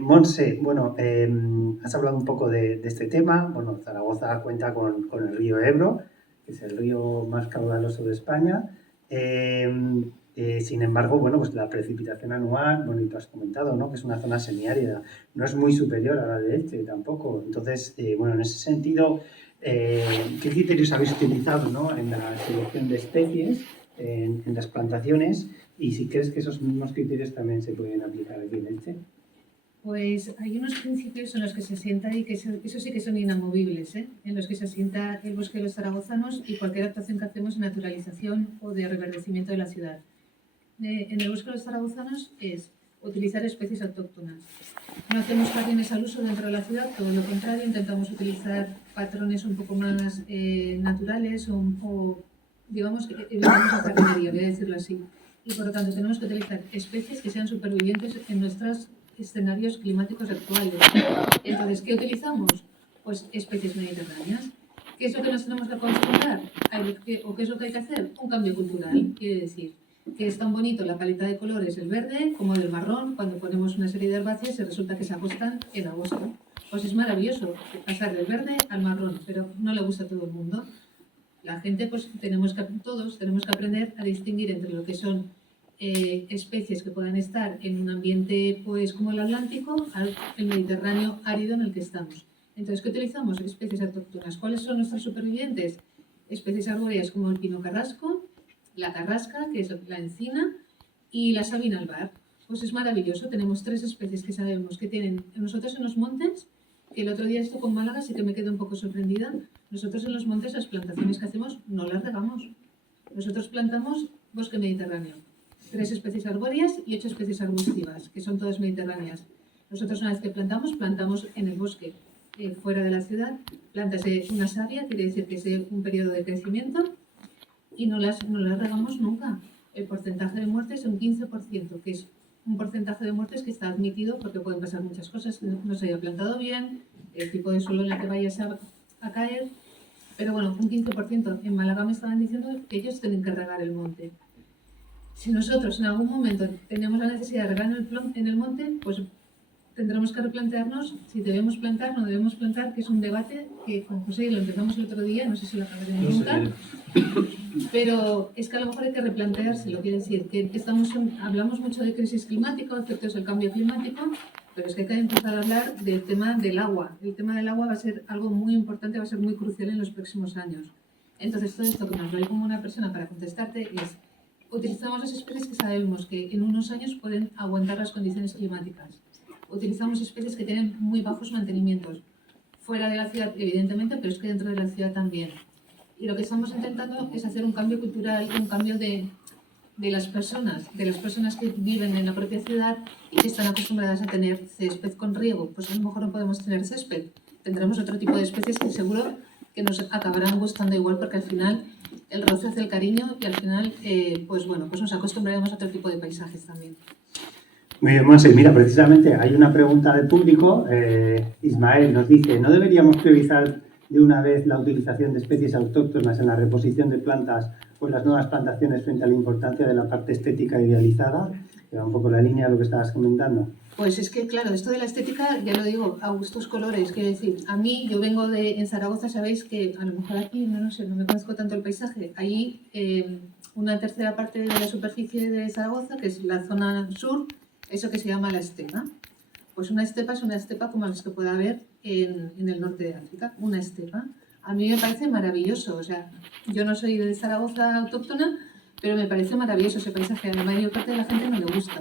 Monse, bueno, has hablado un poco de este tema. Bueno, Zaragoza cuenta con el río Ebro, que es el río más caudaloso de España. Sin embargo, bueno, pues la precipitación anual, bueno, y tú has comentado, ¿no?, que es una zona semiárida, no es muy superior a la de Elche tampoco. Entonces, bueno, en ese sentido, ¿qué criterios habéis utilizado, ¿no?, en la selección de especies, en las plantaciones? Y si crees que esos mismos criterios también se pueden aplicar aquí en Elche. Pues hay unos principios en los que se asienta y que eso sí que son inamovibles, ¿eh? En los que se asienta el bosque de los zaragozanos y cualquier actuación que hacemos en naturalización o de reverdecimiento de la ciudad. En el bosque de los zaragozanos es utilizar especies autóctonas. No hacemos jardines al uso dentro de la ciudad, todo lo contrario, intentamos utilizar patrones un poco más naturales o digamos que evitamos la jardinería, voy a decirlo así. Y por lo tanto tenemos que utilizar especies que sean supervivientes en nuestros escenarios climáticos actuales. Entonces, ¿qué utilizamos? Pues especies mediterráneas. ¿Qué es lo que nos tenemos que acostumbrar? ¿O qué es lo que hay que hacer? Un cambio cultural. Quiere decir que es tan bonito la paleta de colores del verde como del marrón cuando ponemos una serie de herbáceas y resulta que se ajustan en agosto. Pues es maravilloso pasar del verde al marrón, pero no le gusta a todo el mundo. La gente, pues todos tenemos que aprender a distinguir entre lo que son especies que puedan estar en un ambiente pues como el Atlántico al el Mediterráneo árido en el que estamos. Entonces, ¿qué utilizamos? Especies autóctonas. ¿Cuáles son nuestros supervivientes? Especies arbóreas como el pino carrasco, la carrasca, que es la encina, y la sabina albar. Pues es maravilloso. Tenemos 3 especies que sabemos que tienen nosotros en los montes, que el otro día esto con Málaga sí que me quedé un poco sorprendida. Nosotros en los montes las plantaciones que hacemos no las regamos. Nosotros plantamos bosque mediterráneo. 3 especies arbóreas y 8 especies arbustivas, que son todas mediterráneas. Nosotros una vez que plantamos en el bosque, fuera de la ciudad, plantas de una savia, quiere decir que es de un periodo de crecimiento, y no las regamos nunca. El porcentaje de muertes es un 15%, que es un porcentaje de muertes que está admitido porque pueden pasar muchas cosas, no se haya plantado bien, el tipo de suelo en el que vayas a caer, pero bueno, un 15%. En Málaga me estaban diciendo que ellos tienen que regar el monte. Si nosotros en algún momento tenemos la necesidad de regar en el monte, pues tendremos que replantearnos si debemos plantar o no debemos plantar, que es un debate que con José lo empezamos el otro día, no sé si lo acabaremos nunca, pero es que a lo mejor hay que replanteárselo, quiere decir que hablamos mucho de crisis climática, efectos del cambio climático, pero es que hay que empezar a hablar del tema del agua. El tema del agua va a ser algo muy importante, va a ser muy crucial en los próximos años. Entonces, todo esto que nos doy como una persona para contestarte es: utilizamos las especies que sabemos que en unos años pueden aguantar las condiciones climáticas. Utilizamos especies que tienen muy bajos mantenimientos. Fuera de la ciudad, evidentemente, pero es que dentro de la ciudad también. Y lo que estamos intentando es hacer un cambio cultural, un cambio de las personas que viven en la propia ciudad y que están acostumbradas a tener césped con riego. Pues a lo mejor no podemos tener césped. Tendremos otro tipo de especies que seguro que nos acabarán gustando igual, porque al final el roce hace el cariño y al final pues nos acostumbraremos a otro tipo de paisajes también. Muy bien, Monse. Mira, precisamente hay una pregunta del público. Ismael nos dice: ¿no deberíamos priorizar de una vez la utilización de especies autóctonas en la reposición de plantas o en las nuevas plantaciones frente a la importancia de la parte estética idealizada? Que va un poco la línea de lo que estabas comentando. Pues es que, claro, esto de la estética, ya lo digo, a gustos colores. Quiero decir, a mí, yo vengo en Zaragoza, sabéis que a lo mejor aquí, no me conozco tanto el paisaje. Allí, una tercera parte de la superficie de Zaragoza, que es la zona sur, eso que se llama la estepa. Pues una estepa es una estepa como las que puede haber en el norte de África, una estepa. A mí me parece maravilloso, o sea, yo no soy de Zaragoza autóctona, pero me parece maravilloso ese paisaje. A la mayor parte de la gente no le gusta.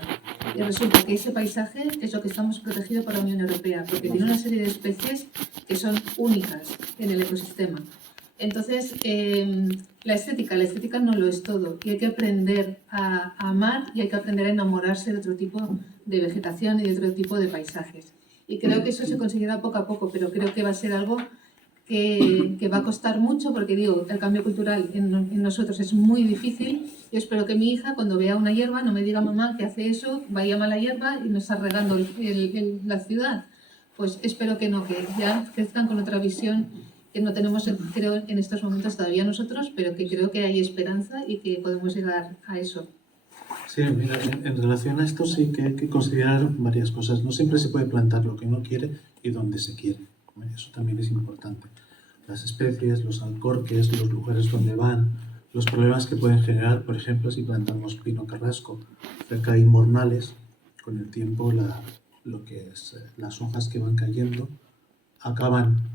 Y resulta que ese paisaje es lo que estamos protegido por la Unión Europea, porque tiene una serie de especies que son únicas en el ecosistema. Entonces, la estética no lo es todo, y hay que aprender a amar y hay que aprender a enamorarse de otro tipo de vegetación y de otro tipo de paisajes. Y creo que eso se conseguirá poco a poco, pero creo que va a ser algo que va a costar mucho, porque digo, el cambio cultural en nosotros es muy difícil. Yo espero que mi hija, cuando vea una hierba, no me diga: mamá, que hace eso, vaya mala hierba y no está regando la ciudad. Pues espero que no, que ya crezcan con otra visión que no tenemos, creo, en estos momentos todavía nosotros, pero que creo que hay esperanza y que podemos llegar a eso. Sí, mira, en relación a esto sí que hay que considerar varias cosas. No siempre se puede plantar lo que uno quiere y donde se quiere. Eso también es importante. Las especies, los alcorques, los lugares donde van, los problemas que pueden generar, por ejemplo, si plantamos pino carrasco cerca de inmornales, con el tiempo lo que es las hojas que van cayendo acaban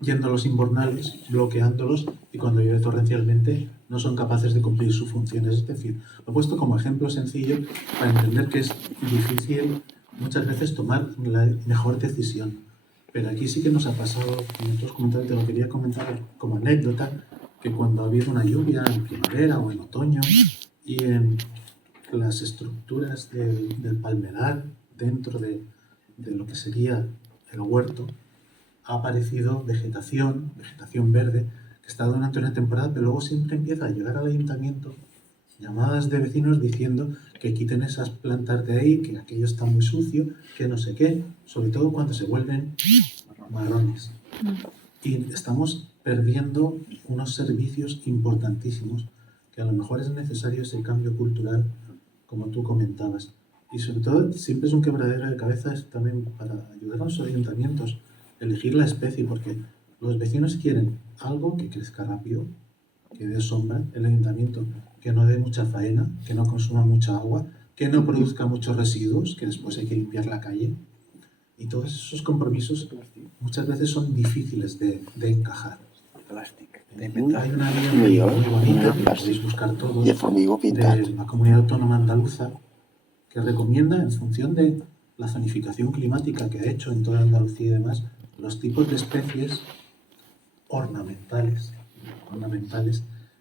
yendo a los inmornales, bloqueándolos, y cuando llueve torrencialmente no son capaces de cumplir sus funciones. Es decir, lo he puesto como ejemplo sencillo para entender que es difícil muchas veces tomar la mejor decisión. Pero aquí sí que nos ha pasado, como tú has comentado, te lo quería comentar como anécdota, que cuando ha habido una lluvia en primavera o en otoño y en las estructuras del palmeral dentro de lo que sería el huerto, ha aparecido vegetación verde, que está durante una temporada, pero luego siempre empieza a llegar al ayuntamiento llamadas de vecinos diciendo que quiten esas plantas de ahí, que aquello está muy sucio, que no sé qué, sobre todo cuando se vuelven marrones. Y estamos perdiendo unos servicios importantísimos, que a lo mejor es necesario ese cambio cultural, como tú comentabas. Y sobre todo, siempre es un quebradero de cabeza también para ayudar a los ayuntamientos a elegir la especie, porque los vecinos quieren algo que crezca rápido, que dé sombra, el ayuntamiento que no dé mucha faena, que no consuma mucha agua, que no produzca muchos residuos, que después hay que limpiar la calle. Y todos esos compromisos muchas veces son difíciles de encajar. Hay una guía muy bonita que podéis buscar todos de la Comunidad Autónoma Andaluza que recomienda, en función de la zonificación climática que ha hecho en toda Andalucía y demás, los tipos de especies ornamentales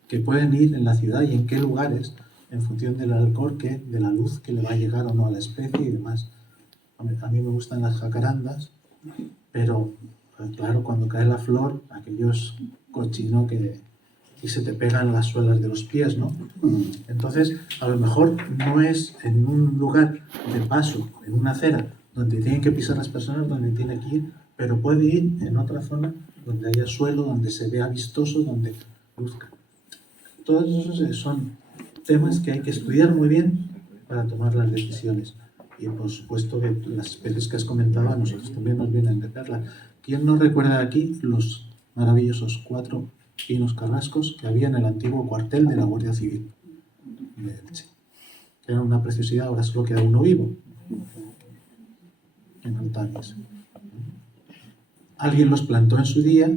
que pueden ir en la ciudad y en qué lugares, en función del alcorque, de la luz que le va a llegar o no a la especie y demás. A mí me gustan las jacarandas, pero claro, cuando cae la flor, aquello es cochino y se te pegan las suelas de los pies, ¿no? Entonces, a lo mejor no es en un lugar de paso, en una acera, donde tienen que pisar las personas, donde tiene que ir, pero puede ir en otra zona donde haya suelo, donde se vea vistoso, donde luzca. Todos esos son temas que hay que estudiar muy bien para tomar las decisiones. Y por supuesto que las especies que has comentado a nosotros también nos vienen de perla. ¿Quién no recuerda aquí los maravillosos 4 pinos carrascos que había en el antiguo cuartel de la Guardia Civil de Elche? Que era una preciosidad, ahora solo queda uno vivo en Altares. Alguien los plantó en su día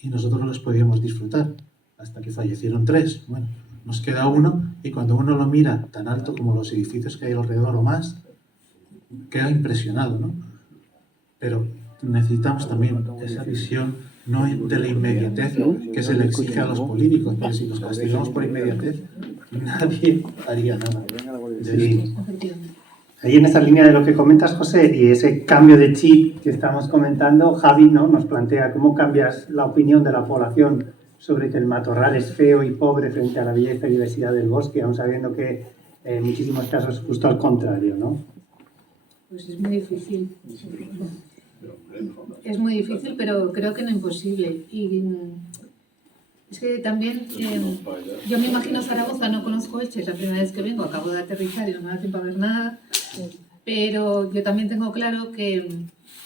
y nosotros los podíamos disfrutar, hasta que fallecieron 3. Bueno, nos queda uno y cuando uno lo mira tan alto como los edificios que hay alrededor o más, queda impresionado, ¿no? Pero necesitamos también esa visión no de la inmediatez que se le exige a los políticos, porque si los castigamos por inmediatez, nadie haría nada de esto. Ahí en esta línea de lo que comentas, José, y ese cambio de chip que estamos comentando, Javi, ¿no?, nos plantea cómo cambias la opinión de la población sobre que el matorral es feo y pobre frente a la belleza y diversidad del bosque, aun sabiendo que en muchísimos casos es justo al contrario, ¿no? Pues es muy difícil. Es muy difícil, pero creo que no imposible. Y es que también, yo me imagino Zaragoza, no conozco Elche, es la primera vez que vengo, acabo de aterrizar y no me da tiempo a ver nada, pero yo también tengo claro que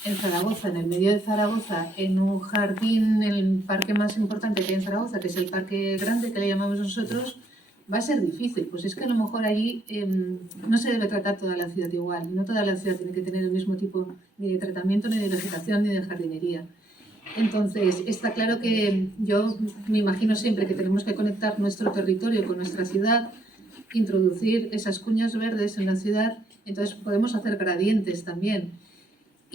en Zaragoza, en el medio de Zaragoza, en un jardín, el parque más importante que hay en Zaragoza, que es el Parque Grande, que le llamamos nosotros, va a ser difícil. Pues es que a lo mejor allí no se debe tratar toda la ciudad igual, no toda la ciudad tiene que tener el mismo tipo ni de tratamiento, ni de vegetación, ni de jardinería. Entonces, está claro que yo me imagino siempre que tenemos que conectar nuestro territorio con nuestra ciudad, introducir esas cuñas verdes en la ciudad, entonces podemos hacer gradientes también.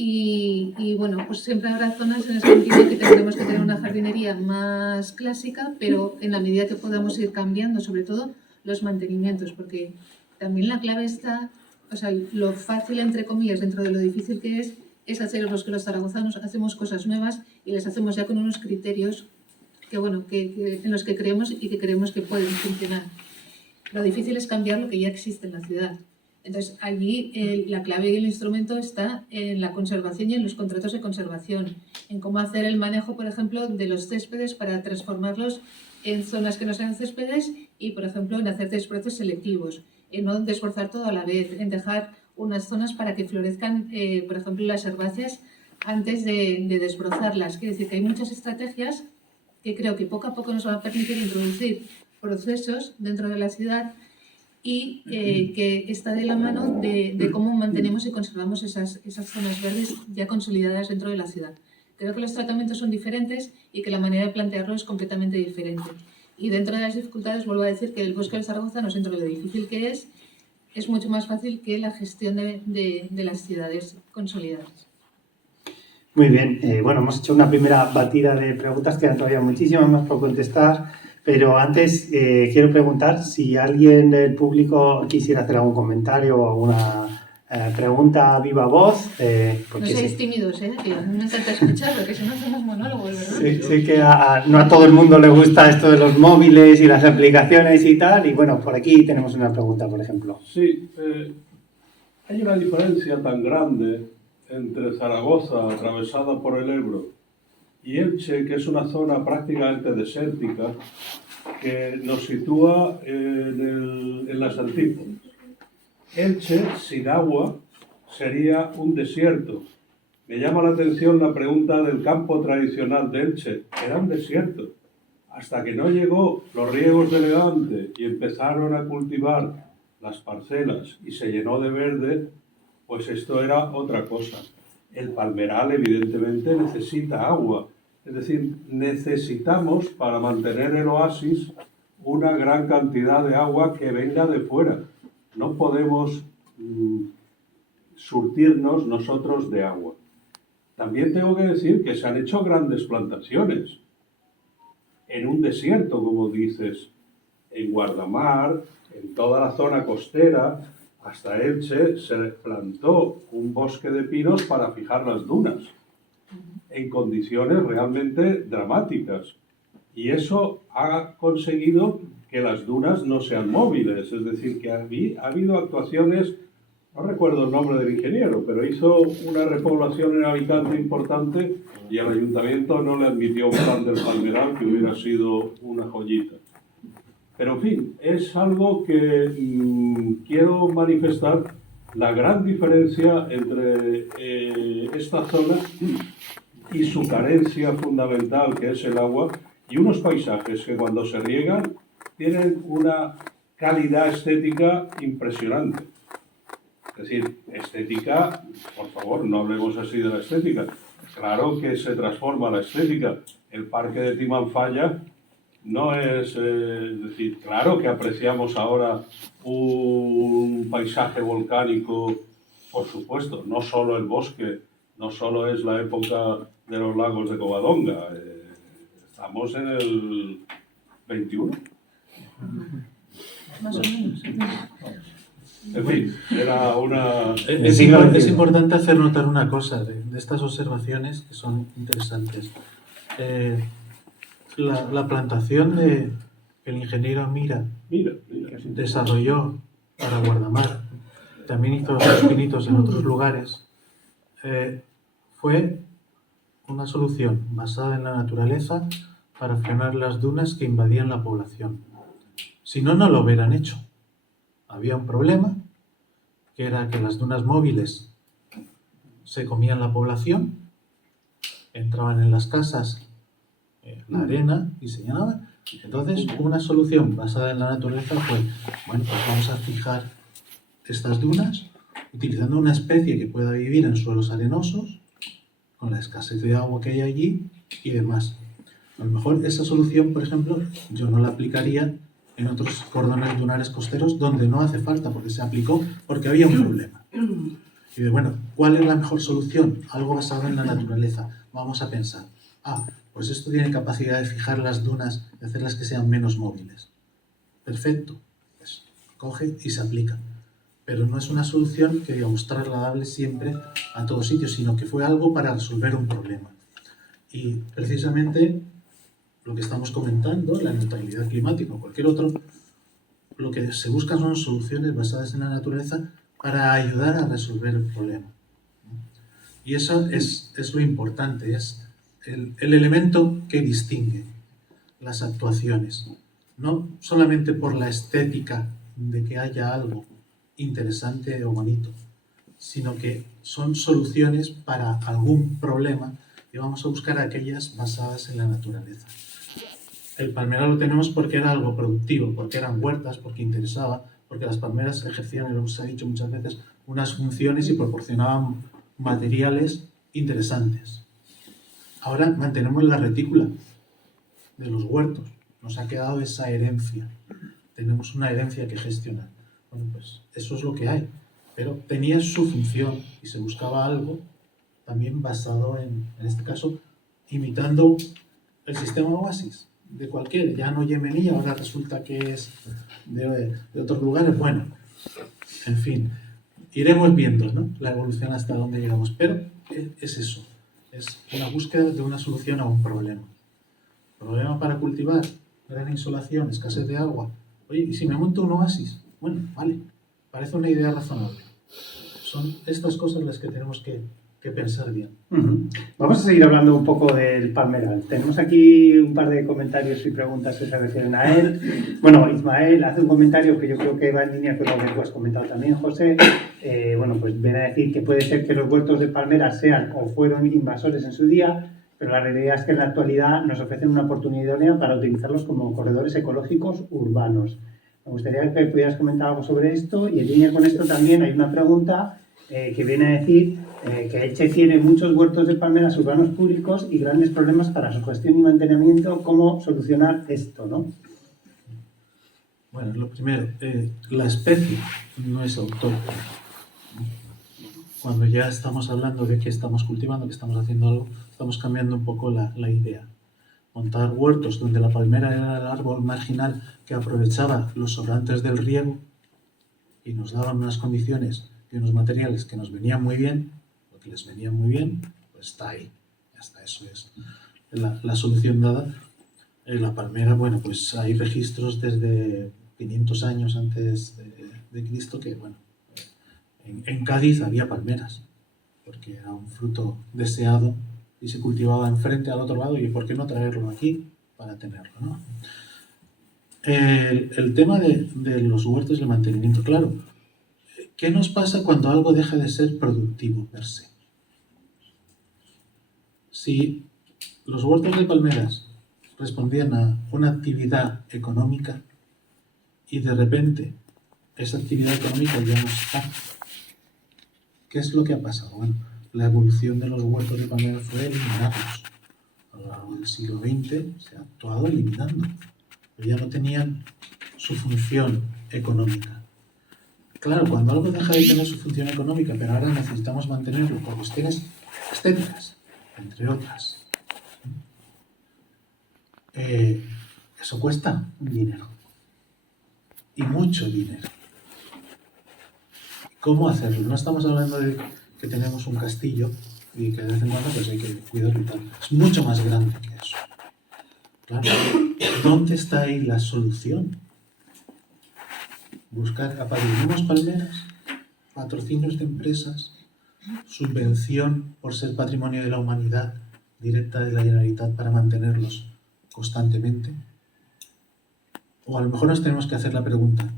Y bueno, pues siempre habrá zonas en el sentido que tendremos que tener una jardinería más clásica, pero en la medida que podamos ir cambiando, sobre todo los mantenimientos, porque también la clave está, o sea, lo fácil, entre comillas, dentro de lo difícil que es hacer los que los zaragozanos hacemos cosas nuevas y las hacemos ya con unos criterios que, bueno, en los que creemos y que creemos que pueden funcionar. Lo difícil es cambiar lo que ya existe en la ciudad. Entonces, allí la clave y el instrumento está en la conservación y en los contratos de conservación, en cómo hacer el manejo, por ejemplo, de los céspedes para transformarlos en zonas que no sean céspedes y, por ejemplo, en hacer desbrozos selectivos, en no desbrozar todo a la vez, en dejar unas zonas para que florezcan, por ejemplo, las herbáceas antes de desbrozarlas. Quiere decir que hay muchas estrategias que creo que poco a poco nos van a permitir introducir procesos dentro de la ciudad y que está de la mano de cómo mantenemos y conservamos esas zonas verdes ya consolidadas dentro de la ciudad. Creo que los tratamientos son diferentes y que la manera de plantearlo es completamente diferente. Y dentro de las dificultades, vuelvo a decir que el bosque de Zaragoza, no dentro de lo difícil que es, es mucho más fácil que la gestión de las ciudades consolidadas. Muy bien, bueno, hemos hecho una primera batida de preguntas, quedan todavía muchísimas más por contestar, pero antes quiero preguntar si alguien del público quisiera hacer algún comentario o alguna pregunta a viva voz. No seáis tímidos, que a mí me encanta escuchar, porque si no hacemos monólogos, ¿verdad? Sé que no a todo el mundo le gusta esto de los móviles y las aplicaciones y tal, y bueno, por aquí tenemos una pregunta, por ejemplo. Sí, hay una diferencia tan grande entre Zaragoza, atravesada por el Ebro, y Elche, que es una zona prácticamente desértica, que nos sitúa en las antípodas. Elche, sin agua, sería un desierto. Me llama la atención la pregunta del campo tradicional de Elche. Era un desierto. Hasta que no llegó los riegos de Levante y empezaron a cultivar las parcelas y se llenó de verde, pues esto era otra cosa. El palmeral evidentemente necesita agua. Es decir, necesitamos para mantener el oasis una gran cantidad de agua que venga de fuera. No podemos surtirnos nosotros de agua. También tengo que decir que se han hecho grandes plantaciones en un desierto, como dices, en Guardamar, en toda la zona costera, hasta Elche, se plantó un bosque de pinos para fijar las dunas, en condiciones realmente dramáticas. Y eso ha conseguido que las dunas no sean móviles, es decir, que ha habido actuaciones, no recuerdo el nombre del ingeniero, pero hizo una repoblación en Alicante importante y el ayuntamiento no le admitió un plan del palmeral que hubiera sido una joyita. Pero en fin, es algo que quiero manifestar la gran diferencia entre esta zona y su carencia fundamental, que es el agua, y unos paisajes que cuando se riegan tienen una calidad estética impresionante. Es decir, estética, por favor, no hablemos así de la estética. Claro que se transforma la estética. El parque de Timanfaya no es decir, claro que apreciamos ahora un paisaje volcánico, por supuesto, no solo el bosque, no solo es la época de los lagos de Covadonga, estamos en el 21. Más o menos. En fin, era una... Es importante hacer notar una cosa de estas observaciones que son interesantes. La plantación que el ingeniero Mira desarrolló para Guardamar, también hizo sus pinitos en otros lugares, fue una solución basada en la naturaleza para frenar las dunas que invadían la población. Si no, no lo hubieran hecho. Había un problema, que era que las dunas móviles se comían la población, entraban en las casas la arena y se llenaban. Entonces, una solución basada en la naturaleza fue, bueno, pues vamos a fijar estas dunas utilizando una especie que pueda vivir en suelos arenosos, con la escasez de agua que hay allí y demás. A lo mejor esa solución, por ejemplo, yo no la aplicaría en otros cordones dunares costeros donde no hace falta, porque se aplicó porque había un problema. Y de, bueno, ¿cuál es la mejor solución? Algo basado en la naturaleza. Vamos a pensar, pues esto tiene capacidad de fijar las dunas y hacerlas que sean menos móviles. Perfecto, pues coge y se aplica. Pero no es una solución que, digamos, trasladable siempre a todos sitios, sino que fue algo para resolver un problema. Y precisamente lo que estamos comentando, la neutralidad climática o cualquier otro, lo que se busca son soluciones basadas en la naturaleza para ayudar a resolver el problema. Y eso es lo importante, es el elemento que distingue las actuaciones. No solamente por la estética de que haya algo interesante o bonito, sino que son soluciones para algún problema y vamos a buscar aquellas basadas en la naturaleza. El palmeral lo tenemos porque era algo productivo, porque eran huertas, porque interesaba, porque las palmeras ejercían, lo se ha dicho muchas veces, unas funciones y proporcionaban materiales interesantes. Ahora mantenemos la retícula de los huertos, nos ha quedado esa herencia, tenemos una herencia que gestionar. Bueno, pues eso es lo que hay. Pero tenía su función y se buscaba algo también basado en este caso, imitando el sistema Oasis de cualquier, ya no yemení, ahora resulta que es de otros lugares. Bueno, en fin, iremos viendo, ¿no?, la evolución hasta dónde llegamos, pero es eso, es una búsqueda de una solución a un problema. Problema para cultivar, gran insolación, escasez de agua. Oye, ¿y si me monto un oasis? Bueno, vale, parece una idea razonable. Son estas cosas las que tenemos que pensar bien. Vamos a seguir hablando un poco del palmeral. Tenemos aquí un par de comentarios y preguntas que se refieren a él. Bueno, Ismael hace un comentario que yo creo que va en línea con lo que tú has comentado también, José. Bueno, pues viene a decir que puede ser que los huertos de palmeras sean o fueron invasores en su día, pero la realidad es que en la actualidad nos ofrecen una oportunidad idónea para utilizarlos como corredores ecológicos urbanos. Me gustaría que pudieras comentar algo sobre esto, y en línea con esto también hay una pregunta que viene a decir que Elche tiene muchos huertos de palmeras urbanos públicos y grandes problemas para su gestión y mantenimiento. ¿Cómo solucionar esto, no? Bueno, lo primero, la especie no es autóctona. Cuando ya estamos hablando de que estamos cultivando, que estamos haciendo algo, estamos cambiando un poco la idea. Montar huertos donde la palmera era el árbol marginal que aprovechaba los sobrantes del riego y nos daban unas condiciones y unos materiales que nos venían muy bien, lo que les venía muy bien, pues está ahí. Hasta eso es la solución dada. La palmera, bueno, pues hay registros desde 500 años antes de Cristo que, bueno, en Cádiz había palmeras, porque era un fruto deseado y se cultivaba enfrente al otro lado, y ¿por qué no traerlo aquí para tenerlo, ¿no? El tema de los huertos y el mantenimiento, claro. ¿Qué nos pasa cuando algo deja de ser productivo per se? Si los huertos de palmeras respondían a una actividad económica y de repente esa actividad económica ya no está, ¿qué es lo que ha pasado? Bueno, la evolución de los huertos de palmeras fue eliminarlos. A lo largo del siglo XX se ha actuado eliminando, pero ya no tenían su función económica. Claro, cuando algo deja de tener su función económica, pero ahora necesitamos mantenerlo por cuestiones estéticas, entre otras, eso cuesta un dinero. Y mucho dinero. ¿Cómo hacerlo? No estamos hablando de que tenemos un castillo y que de vez en cuando pues hay que cuidarlo y tal. Es mucho más grande que eso. Claro, ¿dónde está ahí la solución? Buscar apadrinos palmeras, patrocinios de empresas, subvención por ser patrimonio de la humanidad directa de la Generalitat para mantenerlos constantemente. O a lo mejor nos tenemos que hacer la pregunta,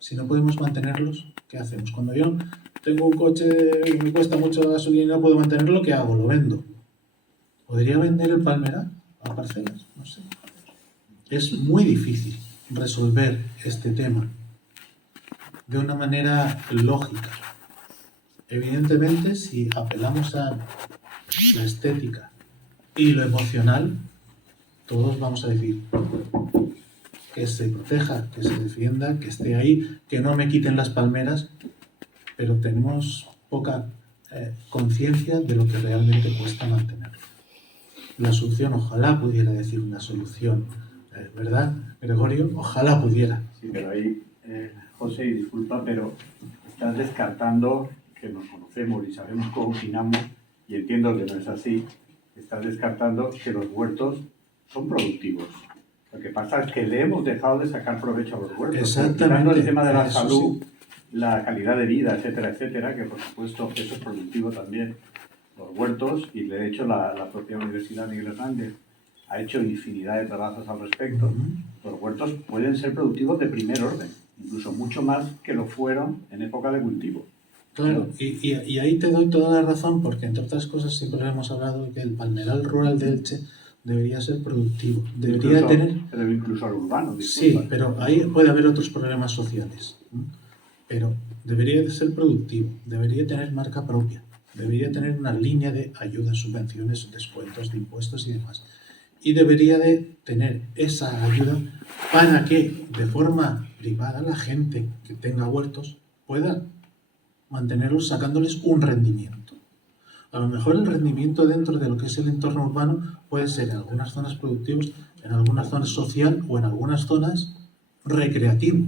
si no podemos mantenerlos, ¿qué hacemos? Cuando yo tengo un coche que me cuesta mucho gasolina y no puedo mantenerlo, ¿qué hago? Lo vendo. ¿Podría vender el palmeral a parcelas? No sé. Es muy difícil resolver este tema de una manera lógica. Evidentemente, si apelamos a la estética y lo emocional, todos vamos a decir que se proteja, que se defienda, que esté ahí, que no me quiten las palmeras, pero tenemos poca conciencia de lo que realmente cuesta mantenerlo. La solución, ojalá pudiera decir una solución, ¿verdad, Gregorio? Ojalá pudiera. Sí, pero ahí, José, y disculpa, pero estás descartando que nos conocemos y sabemos cómo opinamos, y entiendo que no es así. Estás descartando que los huertos son productivos. Lo que pasa es que le hemos dejado de sacar provecho a los huertos. Exactamente. El tema de la Eso salud, sí. la calidad de vida, etcétera, etcétera, que por supuesto eso es productivo también. Los huertos, y de hecho la propia Universidad Miguel Hernández ha hecho infinidad de trabajos al respecto. Los huertos pueden ser productivos de primer orden, incluso mucho más que lo fueron en época de cultivo. Claro, y ahí te doy toda la razón, porque entre otras cosas siempre hemos hablado de que el palmeral rural de Elche debería ser productivo, debería tener... Pero incluso al urbano, disculpa. Sí, pero ahí puede haber otros problemas sociales, ¿no? Pero debería de ser productivo, debería tener marca propia, debería tener una línea de ayudas, subvenciones, descuentos de impuestos y demás. y debería de tener esa ayuda para que de forma privada la gente que tenga huertos pueda mantenerlos sacándoles un rendimiento. A lo mejor el rendimiento dentro de lo que es el entorno urbano puede ser en algunas zonas productivas, en algunas zonas social o en algunas zonas recreativo.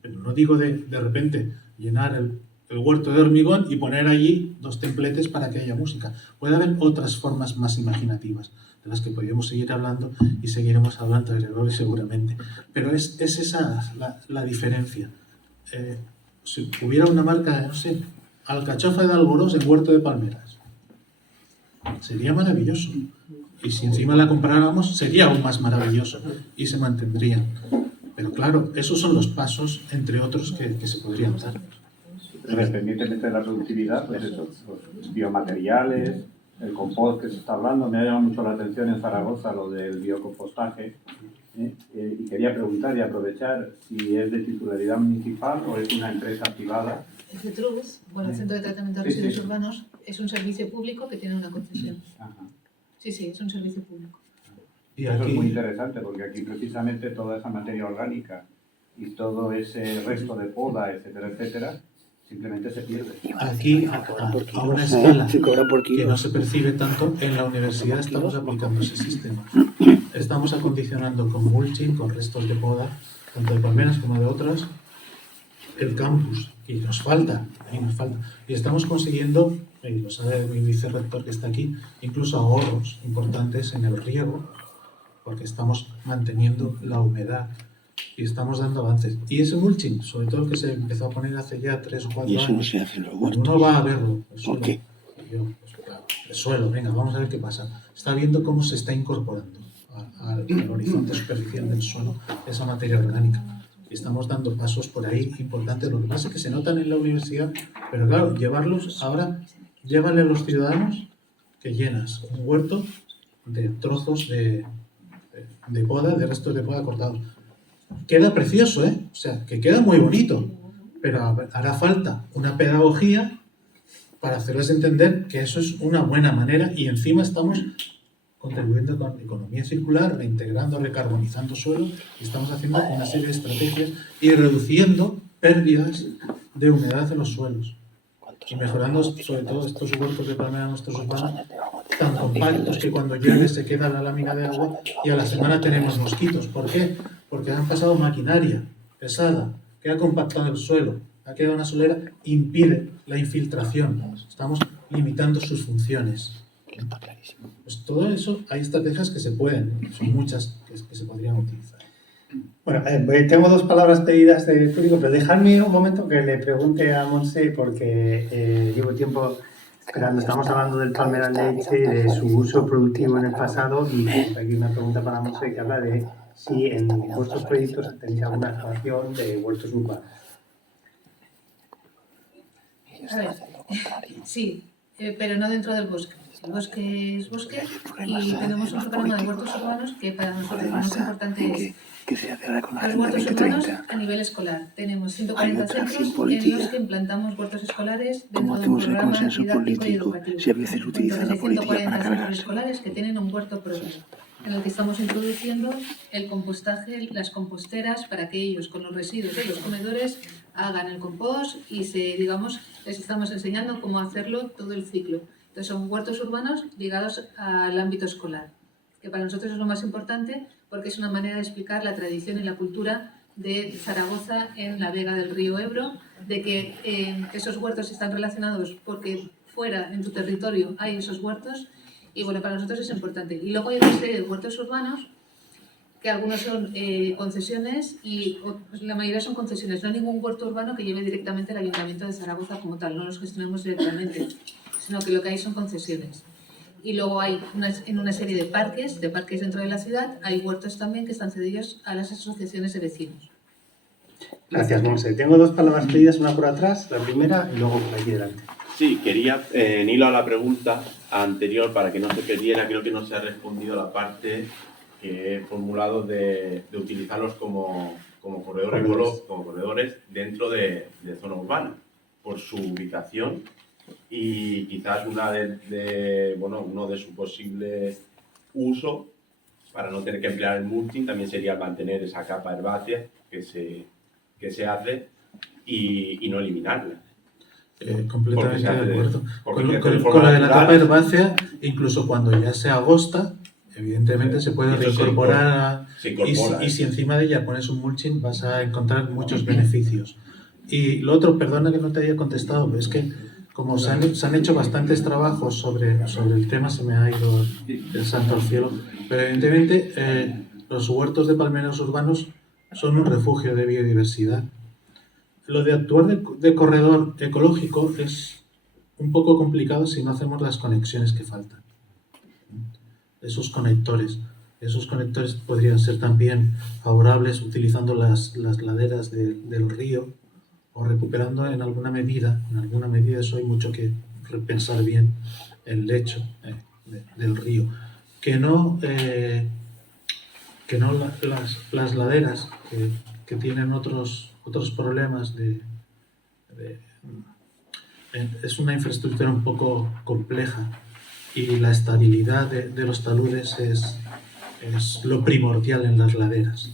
Pero no digo de repente llenar el huerto de hormigón y poner allí 2 templetes para que haya música. Puede haber otras formas más imaginativas de las que podríamos seguir hablando y seguiremos hablando de Gregorio seguramente. Pero es esa la diferencia. Si hubiera una marca, no sé, alcachofa de Alborós en Huerto de Palmeras, sería maravilloso. Y si encima la compráramos, sería aún más maravilloso y se mantendrían. Pero claro, esos son los pasos, entre otros, que se podrían dar. Independientemente de la productividad, pues eso, los biomateriales, el compost que se está hablando, me ha llamado mucho la atención en Zaragoza lo del biocompostaje. Y quería preguntar y aprovechar si es de titularidad municipal o es una empresa privada. El CETRUS, bueno, el Centro de Tratamiento de Residuos Urbanos, es un servicio público que tiene una concesión. Ajá. Sí, es un servicio público. Y Eso aquí, es muy interesante porque aquí precisamente toda esa materia orgánica y todo ese resto de poda, etcétera, etcétera, simplemente se pierde. aquí a una escala que no se percibe tanto, en la universidad estamos aplicando ese sistema. Estamos acondicionando con mulching, con restos de poda, tanto de palmeras como de otras, el campus. Y nos falta. Y estamos consiguiendo, y lo sabe mi vicerrector que está aquí, incluso ahorros importantes en el riego, porque estamos manteniendo la humedad y estamos dando avances. Y ese mulching, sobre todo el que se empezó a poner hace ya 3 o 4 años. Y eso no se hace en los Cuando huertos. uno va a verlo, el suelo, ¿Por qué? y yo, pues, claro, el suelo, venga, vamos a ver qué pasa. Está viendo cómo se está incorporando al horizonte superficial del suelo esa materia orgánica. Y estamos dando pasos por ahí importantes. Lo que pasa es que se notan en la universidad, pero claro, llevarlos ahora, llévale a los ciudadanos que llenas un huerto de trozos de poda, de restos de poda cortados. Queda precioso, ¿eh? O sea, que queda muy bonito, pero hará falta una pedagogía para hacerles entender que eso es una buena manera y encima estamos contribuyendo con economía circular, reintegrando, recarbonizando suelo y estamos haciendo una serie de estrategias y reduciendo pérdidas de humedad en los suelos y mejorando sobre todo estos huertos de palmera nuestros urbanos tan compactos que cuando llueve se queda la lámina de agua y a la semana tenemos mosquitos. ¿Por qué? Porque han pasado maquinaria pesada que ha compactado el suelo, ha quedado una solera, impide la infiltración. Estamos limitando sus funciones. Pues todo eso, hay estrategias que se pueden, son muchas que se podrían utilizar. Bueno, tengo 2 palabras pedidas del público, pero dejadme un momento que le pregunte a Monse porque llevo tiempo esperando. Estamos hablando del palmeral de Elche y de su uso productivo en el pasado y aquí una pregunta para Monse que habla de si en vuestros proyectos tenéis alguna actuación de huertos urbanos. A ver, sí, pero no dentro del bosque. El bosque es bosque y tenemos un programa de huertos urbanos que para nosotros lo más importante es los huertos urbanos a nivel escolar. Tenemos 140 centros en los que implantamos huertos escolares dentro de un programa didáctico y educativo. Si a veces utiliza la Entonces hay política 140 para centros cargarse. escolares que tienen un huerto propio, en el que estamos introduciendo el compostaje, las composteras, para que ellos con los residuos de los comedores hagan el compost y les estamos enseñando cómo hacerlo todo el ciclo. Entonces son huertos urbanos ligados al ámbito escolar, que para nosotros es lo más importante porque es una manera de explicar la tradición y la cultura de Zaragoza en la vega del río Ebro, de que esos huertos están relacionados porque fuera, en tu territorio, hay esos huertos. Y bueno, para nosotros es importante. Y luego hay una serie de huertos urbanos, que algunos son concesiones y la mayoría son concesiones. No hay ningún huerto urbano que lleve directamente el Ayuntamiento de Zaragoza como tal, no los gestionamos directamente, sino que lo que hay son concesiones. Y luego hay en una serie de parques dentro de la ciudad, hay huertos también que están cedidos a las asociaciones de vecinos. Gracias, Monse. Tengo 2 palabras pedidas, una por atrás, la primera y luego por aquí delante. Sí, quería, en hilo a la pregunta anterior, para que no se perdiera, creo que no se ha respondido la parte que he formulado de utilizarlos como corredores dentro de zona urbana, por su ubicación y quizás uno de su posible uso para no tener que emplear el mulching, también sería mantener esa capa herbácea que se hace y no eliminarla. Completamente de acuerdo. Porque Con la de la capa herbácea, incluso cuando ya se agosta, evidentemente se puede reincorporar y si encima de ella pones un mulching vas a encontrar muchos beneficios. Y lo otro, perdona que no te haya contestado, pero es que como se han hecho bastantes trabajos sobre el tema, se me ha ido el santo al cielo, pero evidentemente los huertos de palmeros urbanos son un refugio de biodiversidad. Lo de actuar de corredor ecológico es un poco complicado si no hacemos las conexiones que faltan. Esos conectores podrían ser también favorables utilizando las laderas del río o recuperando en alguna medida, eso hay mucho que repensar bien, el lecho del río. Que no las laderas que tienen otros problemas es una infraestructura un poco compleja y la estabilidad de los taludes es lo primordial en las laderas.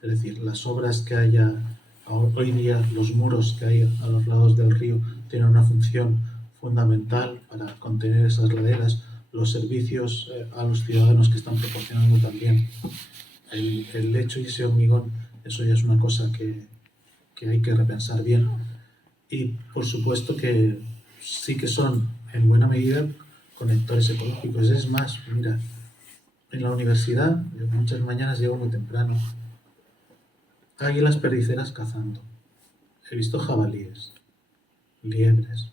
Es decir, las obras que haya hoy día, los muros que hay a los lados del río tienen una función fundamental para contener esas laderas, los servicios a los ciudadanos que están proporcionando también el lecho y ese hormigón, eso ya es una cosa que hay que repensar bien. Y por supuesto que sí que son en buena medida conectores ecológicos. Es más, mira, en la universidad yo muchas mañanas llego muy temprano, águilas perdiceras cazando, he visto jabalíes, liebres,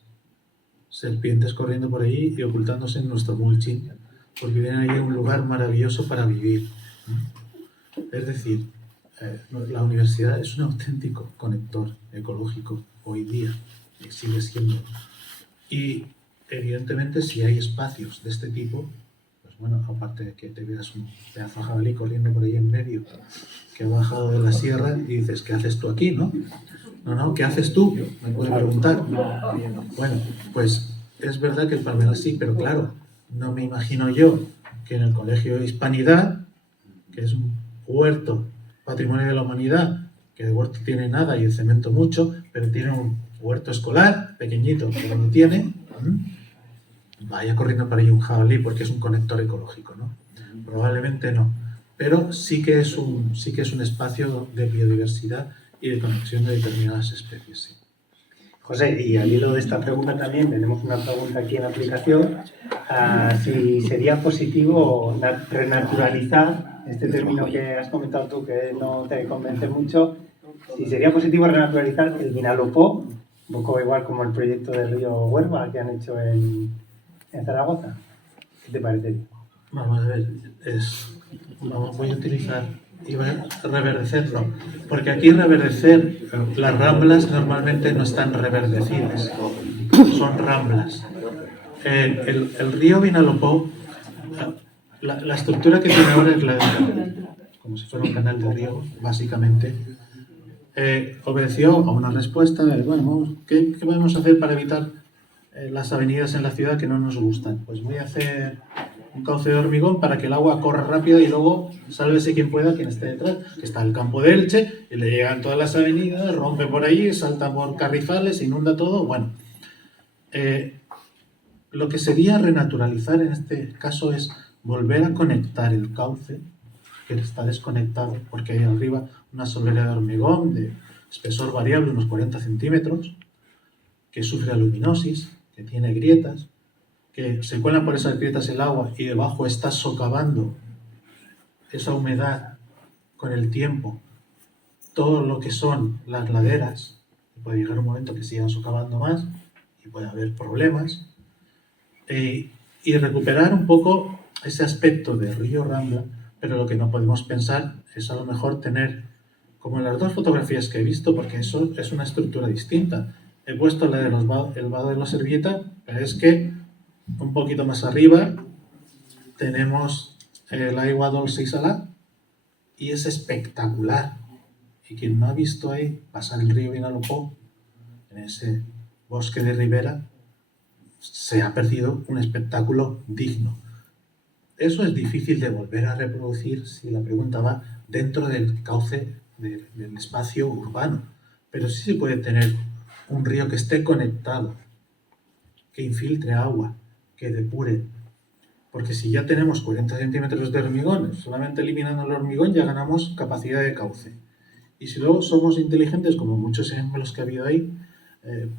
serpientes corriendo por allí y ocultándose en nuestro mulching porque vienen ahí un lugar maravilloso para vivir. Es decir, la universidad es un auténtico conector ecológico hoy día y sigue siendo. Y evidentemente si hay espacios de este tipo, pues bueno, aparte de que te veas un pedazo de jabalí corriendo por ahí en medio que ha bajado de la sierra y dices, ¿qué haces tú aquí, no? No, ¿qué haces tú? Me pueden preguntar. Bueno, pues es verdad que el palmeral sí, pero claro, no me imagino yo que en el Colegio de Hispanidad, que es un huerto patrimonio de la humanidad, que de huerto tiene nada y el cemento mucho, pero tiene un huerto escolar pequeñito, pero no tiene, vaya corriendo para ahí un jabalí porque es un conector ecológico, ¿no? Probablemente no, pero sí que es un espacio de biodiversidad y de conexión de determinadas especies, sí. José, y al hilo de esta pregunta también tenemos una pregunta aquí en la aplicación, si sería positivo renaturalizar este término que has comentado tú que no te convence mucho, si sería positivo renaturalizar el Vinalopó, un poco igual como el proyecto del río Huerva que han hecho en Zaragoza. ¿Qué te parece? Vamos a ver, voy a utilizar y voy a reverdecerlo, porque aquí reverdecer, las ramblas normalmente no están reverdecidas, son ramblas. El río Vinalopó, la estructura que tiene ahora es la de, como si fuera un canal de riego, básicamente. Obedeció a una respuesta de, bueno, ¿qué podemos hacer para evitar las avenidas en la ciudad que no nos gustan? Pues voy a hacer un cauce de hormigón para que el agua corra rápido y luego sálvese quien pueda, quien esté detrás, que está el campo de Elche y le llegan todas las avenidas, rompe por allí, salta por carrizales, inunda todo. Bueno, lo que sería renaturalizar en este caso es volver a conectar el cauce que está desconectado porque hay arriba una solera de hormigón de espesor variable, unos 40 centímetros, que sufre aluminosis, que tiene grietas, que se cuelan por esas grietas el agua y debajo está socavando esa humedad con el tiempo, todo lo que son las laderas, puede llegar un momento que sigan socavando más y puede haber problemas, y recuperar un poco ese aspecto de río Rambla, pero lo que no podemos pensar es a lo mejor tener, como en las dos fotografías que he visto, porque eso es una estructura distinta. He puesto la de el vado de la Servieta, pero es que un poquito más arriba tenemos el aigua dolce y salada y es espectacular. Y quien no ha visto ahí pasar el río Vinalopó en ese bosque de ribera, se ha perdido un espectáculo digno. Eso es difícil de volver a reproducir si la pregunta va dentro del cauce del espacio urbano. Pero sí se puede tener un río que esté conectado, que infiltre agua, que depure. Porque si ya tenemos 40 centímetros de hormigón, solamente eliminando el hormigón ya ganamos capacidad de cauce. Y si luego somos inteligentes, como muchos ejemplos que ha habido ahí,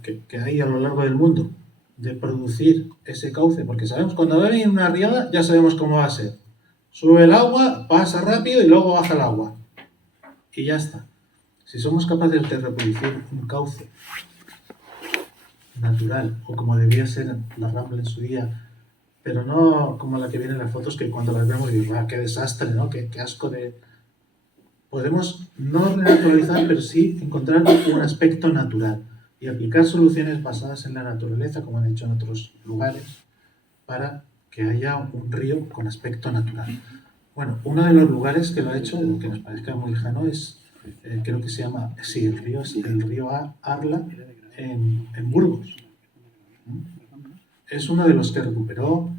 que hay a lo largo del mundo, de producir ese cauce, porque sabemos cuando va a venir una riada, ya sabemos cómo va a ser. Sube el agua, pasa rápido y luego baja el agua. Y ya está. Si somos capaces de reproducir un cauce natural, o como debía ser la Rambla en su día, pero no como la que viene en las fotos, que cuando las vemos digo, qué desastre, ¿no? Qué asco de... Podemos no renaturalizar, pero sí encontrar un aspecto natural y aplicar soluciones basadas en la naturaleza, como han hecho en otros lugares, para que haya un río con aspecto natural. Bueno, uno de los lugares que lo ha hecho, que nos parezca muy lejano, es, creo que se llama, sí, el río Arla en Burgos. Es uno de los que recuperó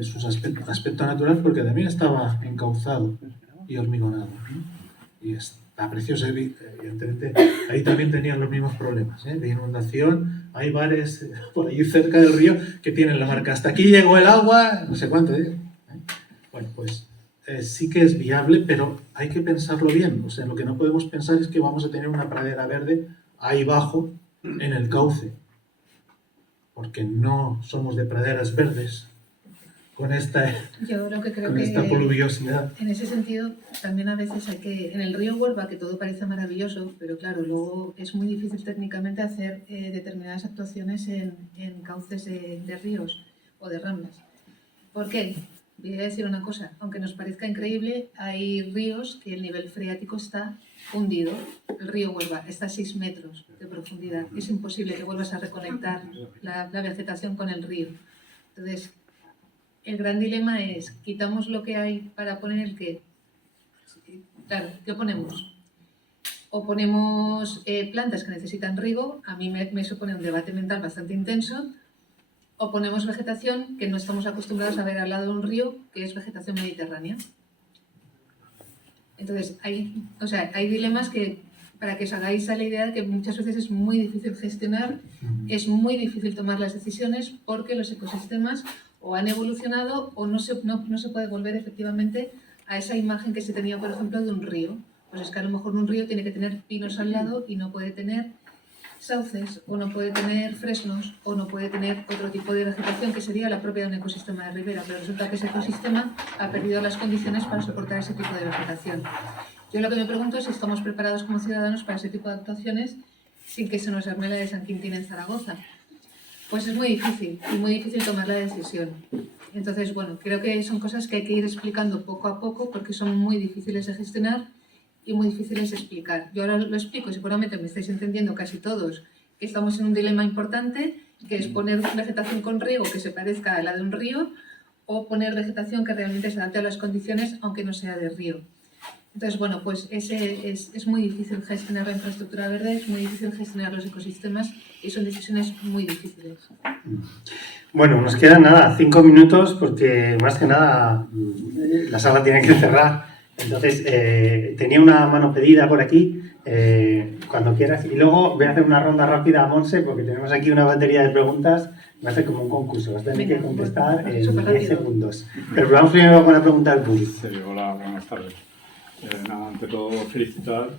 su aspecto natural porque también estaba encauzado y hormigonado. Y está precioso, evidentemente. Ahí también tenían los mismos problemas, de inundación. Hay bares por ahí cerca del río que tienen la marca hasta aquí llegó el agua, no sé cuánto. Bueno, pues sí que es viable, pero hay que pensarlo bien. O sea, lo que no podemos pensar es que vamos a tener una pradera verde ahí abajo en el cauce, porque no somos de praderas verdes con esta, Yo lo que creo con esta pluviosidad. En ese sentido, también a veces hay que, en el río Huelva, que todo parece maravilloso, pero claro, luego es muy difícil técnicamente hacer determinadas actuaciones en cauces de ríos o de ramblas. ¿Por qué? Voy a decir una cosa, aunque nos parezca increíble, hay ríos que el nivel freático está hundido. El río Huelva está a 6 metros de profundidad. Es imposible que vuelvas a reconectar la vegetación con el río. Entonces, el gran dilema es, ¿quitamos lo que hay para poner el qué? Claro, ¿qué ponemos? O ponemos plantas que necesitan riego, a mí me supone un debate mental bastante intenso, o ponemos vegetación que no estamos acostumbrados a ver al lado de un río, que es vegetación mediterránea. Entonces, hay dilemas que, para que os hagáis a la idea de que muchas veces es muy difícil gestionar, es muy difícil tomar las decisiones porque los ecosistemas o han evolucionado o no se puede volver efectivamente a esa imagen que se tenía, por ejemplo, de un río. Pues es que a lo mejor un río tiene que tener pinos al lado y no puede tener sauces, o no puede tener fresnos, o no puede tener otro tipo de vegetación que sería la propia de un ecosistema de ribera, pero resulta que ese ecosistema ha perdido las condiciones para soportar ese tipo de vegetación. Yo lo que me pregunto es si estamos preparados como ciudadanos para ese tipo de actuaciones sin que se nos arme la de San Quintín en Zaragoza. Pues es muy difícil, y muy difícil tomar la decisión. Entonces, bueno, creo que son cosas que hay que ir explicando poco a poco porque son muy difíciles de gestionar y muy difíciles de explicar. Yo ahora lo explico y seguramente me estáis entendiendo casi todos que estamos en un dilema importante, que es poner vegetación con riego que se parezca a la de un río o poner vegetación que realmente se adapte a las condiciones aunque no sea de río. Entonces, bueno, pues es muy difícil gestionar la infraestructura verde, es muy difícil gestionar los ecosistemas y son decisiones muy difíciles. Bueno, nos quedan 5 minutos porque más que nada la sala tiene que cerrar. Entonces, tenía una mano pedida por aquí, cuando quieras. Y luego voy a hacer una ronda rápida a Monse porque tenemos aquí una batería de preguntas. Va a ser como un concurso, vas a tener que contestar en 10 segundos. Pero vamos primero con la pregunta del público. Sí, hola, buenas tardes. Nada, ante todo felicitar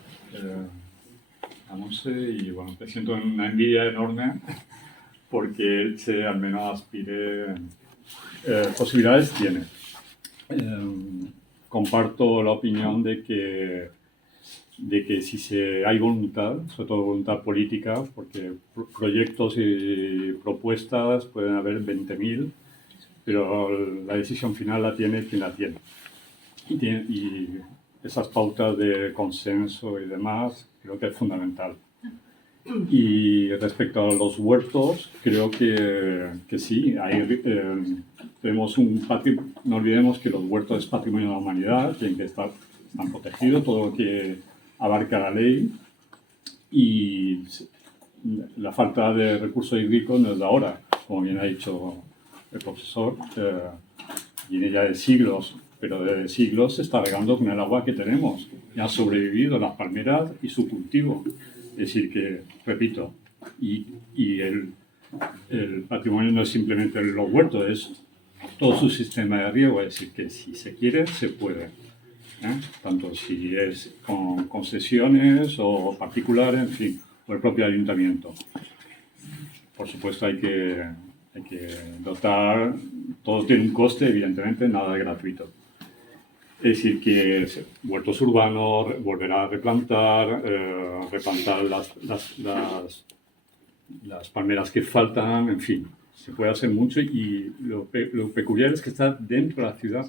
a Monse y bueno, te siento una envidia enorme porque Elche al menos aspire, posibilidades tiene. Comparto la opinión de que si hay voluntad, sobre todo voluntad política, porque proyectos y propuestas pueden haber 20.000, pero la decisión final la tiene quien la tiene. Y esas pautas de consenso y demás creo que es fundamental. Y respecto a los huertos, creo que sí, tenemos no olvidemos que los huertos es patrimonio de la humanidad, tienen que están protegidos, todo lo que abarca la ley, y la falta de recursos hídricos no es de ahora, como bien ha dicho el profesor. viene ya de siglos, pero de siglos se está regando con el agua que tenemos. Y han sobrevivido las palmeras y su cultivo. Es decir que, repito, y el patrimonio no es simplemente los huertos, es todo su sistema de riego. Es decir que si se quiere, se puede. Tanto si es con concesiones o particulares, en fin, o el propio ayuntamiento. Por supuesto hay que dotar, todo tiene un coste, evidentemente, nada es gratuito. Es decir que huertos urbanos, volver a replantar, replantar las palmeras que faltan, en fin, se puede hacer mucho y lo peculiar es que está dentro de la ciudad.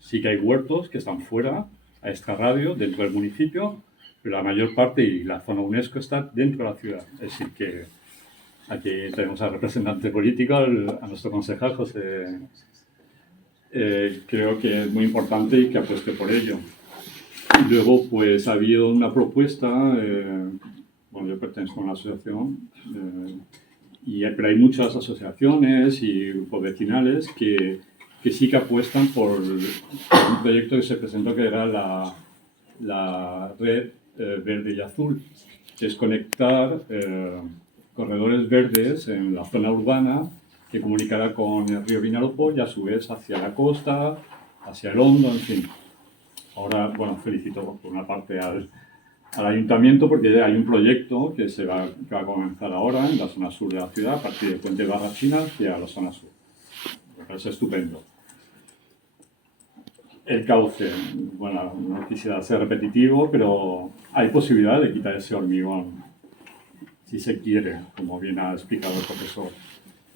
Sí que hay huertos que están fuera, a esta radio, dentro del municipio, pero la mayor parte y la zona UNESCO está dentro de la ciudad. Es decir que aquí tenemos al representante político, a nuestro concejal José. Creo que es muy importante y que apueste por ello. Y luego, pues ha habido una propuesta, bueno, yo pertenezco a una asociación, pero hay muchas asociaciones y grupos vecinales que sí que apuestan por un proyecto que se presentó que era la red verde y azul, que es conectar corredores verdes en la zona urbana que comunicará con el río Vinalopó y a su vez hacia la costa, hacia el Hondo, en fin. Ahora, bueno, felicito por una parte al ayuntamiento porque hay un proyecto que va a comenzar ahora en la zona sur de la ciudad, a partir del puente de Barrachina hacia la zona sur. Me parece estupendo. El cauce, bueno, no quisiera ser repetitivo, pero hay posibilidad de quitar ese hormigón, si se quiere, como bien ha explicado el profesor.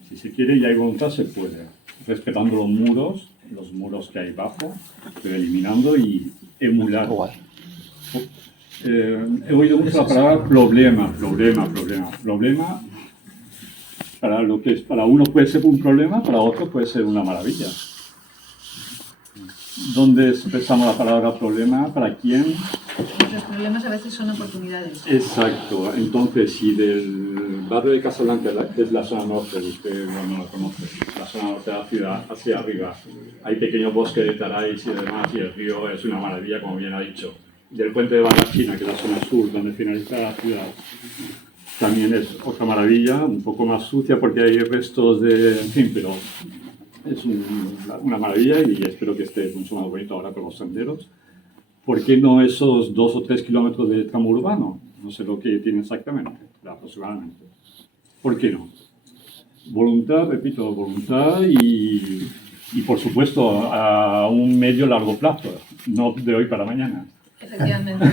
Si se quiere y hay voluntad, se puede, respetando los muros que hay bajo, pero eliminando y emular. He oído mucho la palabra problema. Para lo que es, para uno puede ser un problema, para otro puede ser una maravilla. ¿Dónde expresamos la palabra problema? ¿Para quién? Los problemas a veces son oportunidades. Exacto. Entonces, si del barrio de Casablanca, que es la zona norte, usted no lo conoce, la zona norte de la ciudad, hacia arriba, hay pequeños bosques de taráis y demás, y el río es una maravilla, como bien ha dicho. Del puente de Barrachina, que es la zona sur, donde finaliza la ciudad, también es otra maravilla, un poco más sucia porque hay restos de... En fin, pero es una maravilla y espero que esté mucho más bonito ahora con los senderos. ¿Por qué no esos 2 o 3 kilómetros de tramo urbano? No sé lo que tiene exactamente, aproximadamente. ¿Por qué no? Voluntad, repito, voluntad y por supuesto a un medio largo plazo, no de hoy para mañana. Efectivamente.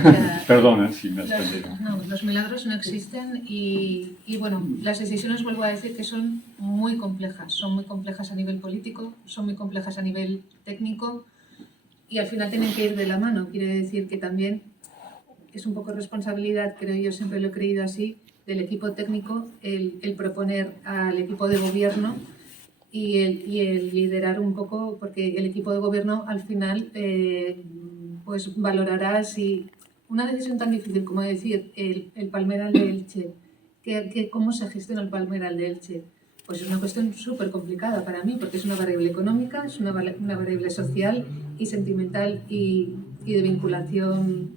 Perdón, si me he extendido. No, los milagros no existen y bueno, las decisiones, vuelvo a decir, que son muy complejas a nivel político, son muy complejas a nivel técnico y al final tienen que ir de la mano. Quiere decir que también es un poco responsabilidad, creo yo, siempre lo he creído así, del equipo técnico el proponer al equipo de gobierno y el liderar un poco, porque el equipo de gobierno al final pues valorará si una decisión tan difícil como decir el palmeral de Elche, cómo se gestiona el palmeral de Elche, pues es una cuestión súper complicada para mí, porque es una variable económica, es una variable social y sentimental y de vinculación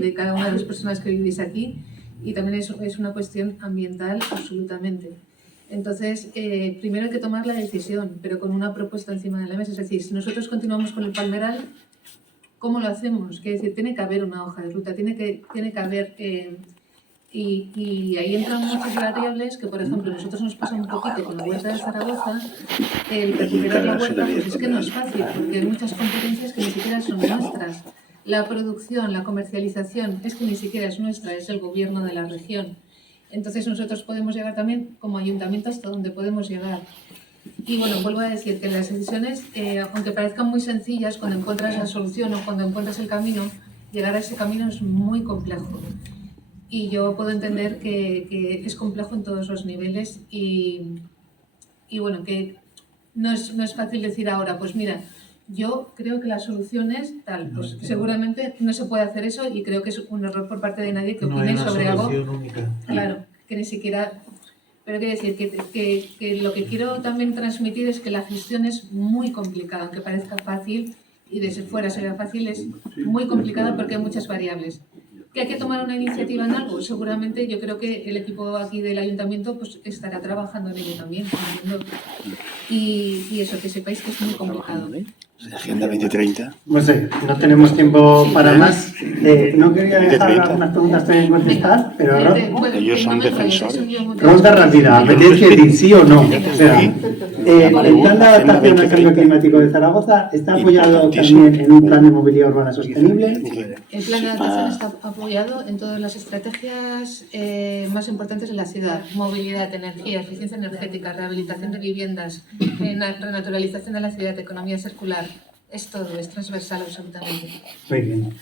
de cada una de las personas que vivís aquí, y también es una cuestión ambiental absolutamente. Entonces, primero hay que tomar la decisión, pero con una propuesta encima de la mesa. Es decir, si nosotros continuamos con el palmeral, ¿cómo lo hacemos? Quiere decir, tiene que haber una hoja de ruta, tiene que haber... y ahí entran muchas variables que, por ejemplo, nosotros nos pasa un poquito con la Huerta de Zaragoza, el recuperar la huerta, pues es que no es fácil, porque hay muchas competencias que ni siquiera son nuestras. La producción, la comercialización, es que ni siquiera es nuestra, es el gobierno de la región. Entonces nosotros podemos llegar también como ayuntamiento hasta donde podemos llegar. Y bueno, vuelvo a decir que las decisiones, aunque parezcan muy sencillas, cuando encuentras la solución o cuando encuentras el camino, llegar a ese camino es muy complejo. Y yo puedo entender que es complejo en todos los niveles y bueno, que no es fácil decir ahora, pues mira, yo creo que la solución es tal, pues seguramente no se puede hacer eso y creo que es un error por parte de nadie que opine sobre algo. Única. Claro, que ni siquiera Pero quiero decir que lo que quiero también transmitir es que la gestión es muy complicada, aunque parezca fácil y desde fuera se vea fácil, es muy complicada porque hay muchas variables. ¿Que hay que tomar una iniciativa en algo? Seguramente yo creo que el equipo aquí del ayuntamiento pues, estará trabajando en ello también. ¿Entiendo? Y eso, que sepáis que es muy complicado. Agenda 2030. No sé, no tenemos tiempo para más. No quería dejar algunas preguntas también contestar, pero ellos son defensores. Pregunta rápida, ¿me tienes que decir sí o no? O sea, el plan de adaptación al cambio climático de Zaragoza está apoyado también en un plan de movilidad urbana sostenible. El plan de adaptación está apoyado en todas las estrategias más importantes de la ciudad: movilidad, energía, eficiencia energética, rehabilitación de viviendas, renaturalización de la ciudad, economía circular. Es todo, es transversal absolutamente. Muy bien.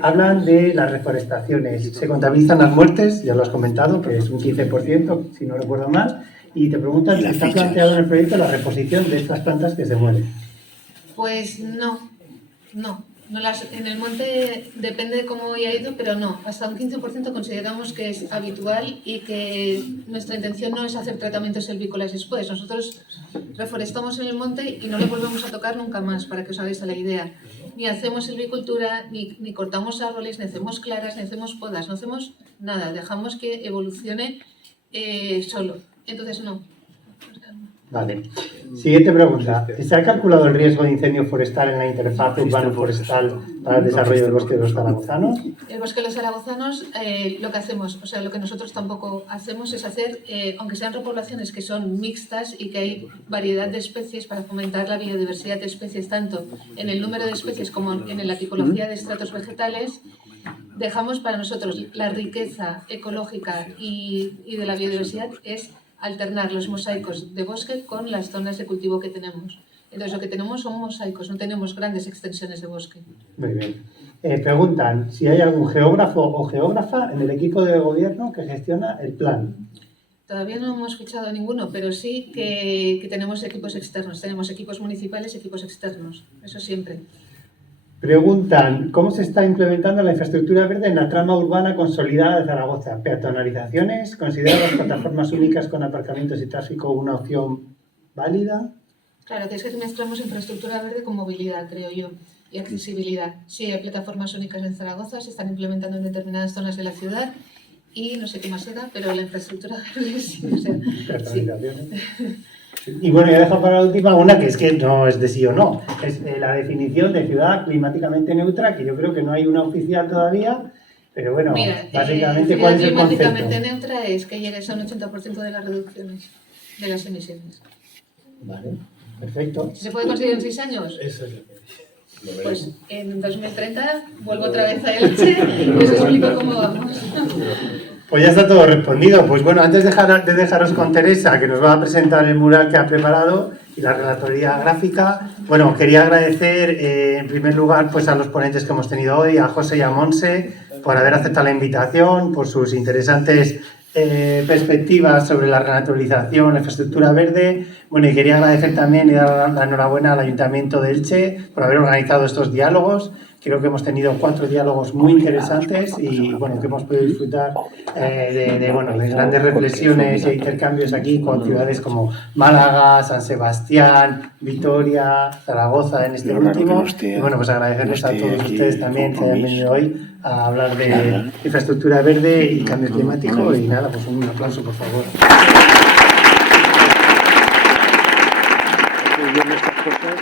Hablan de las reforestaciones. Se contabilizan las muertes, ya lo has comentado, que es un 15%, si no recuerdo mal. Y te preguntan si está planteado en el proyecto la reposición de estas plantas que se mueren. Pues no. En el monte depende de cómo haya ido, pero no. Hasta un 15% consideramos que es habitual y que nuestra intención no es hacer tratamientos silvícolas después. Nosotros reforestamos en el monte y no lo volvemos a tocar nunca más, para que os hagáis la idea. Ni hacemos silvicultura, ni cortamos árboles, ni hacemos claras, ni hacemos podas, no hacemos nada. Dejamos que evolucione solo. Entonces no. Vale. Siguiente pregunta. ¿Se ha calculado el riesgo de incendio forestal en la interfaz urbano-forestal para el desarrollo del bosque de los zaragozanos? El bosque de los zaragozanos, lo que hacemos, o sea, lo que nosotros tampoco hacemos es hacer, aunque sean repoblaciones que son mixtas y que hay variedad de especies para fomentar la biodiversidad de especies, tanto en el número de especies como en la tipología de estratos vegetales, dejamos para nosotros la riqueza ecológica y de la biodiversidad es alternar los mosaicos de bosque con las zonas de cultivo que tenemos. Entonces, lo que tenemos son mosaicos, no tenemos grandes extensiones de bosque. Muy bien. Preguntan si hay algún geógrafo o geógrafa en el equipo de gobierno que gestiona el plan. Todavía no hemos fichado ninguno, pero sí que tenemos equipos externos. Tenemos equipos municipales y equipos externos. Eso siempre. Preguntan, ¿cómo se está implementando la infraestructura verde en la trama urbana consolidada de Zaragoza? ¿Peatonalizaciones? ¿Considera las plataformas únicas con aparcamientos y tráfico una opción válida? Claro, que es que mezclamos infraestructura verde con movilidad, creo yo, y accesibilidad. Sí, hay plataformas únicas en Zaragoza, se están implementando en determinadas zonas de la ciudad y no sé qué más era, pero la infraestructura verde sí, o sea, sí. Y bueno, yo dejo para la última una que es que no es de sí o no. Es la definición de ciudad climáticamente neutra, que yo creo que no hay una oficial todavía, pero bueno, mira, básicamente ¿cuál es el concepto? Climáticamente neutra es que llegues a un 80% de las reducciones de las emisiones. Vale, perfecto. ¿Se puede conseguir en 6 años? Eso es lo que pues en 2030 vuelvo otra vez a Elche y os explico cómo vamos. Pues ya está todo respondido. Pues bueno, antes de dejaros con Teresa, que nos va a presentar el mural que ha preparado y la relatoría gráfica, bueno, quería agradecer en primer lugar pues a los ponentes que hemos tenido hoy, a José y a Monse, por haber aceptado la invitación, por sus interesantes perspectivas sobre la renaturalización, la infraestructura verde. Bueno, y quería agradecer también y dar la enhorabuena al Ayuntamiento de Elche por haber organizado estos diálogos. Creo que hemos tenido 4 diálogos muy interesantes y bueno, que hemos podido disfrutar de grandes reflexiones e intercambios aquí con ciudades como Málaga, San Sebastián, Vitoria, Zaragoza en este último. Y bueno, pues agradecerles a todos ustedes también que hayan venido hoy a hablar de infraestructura verde y cambio climático. Y nada, pues un aplauso, por favor. Estas cosas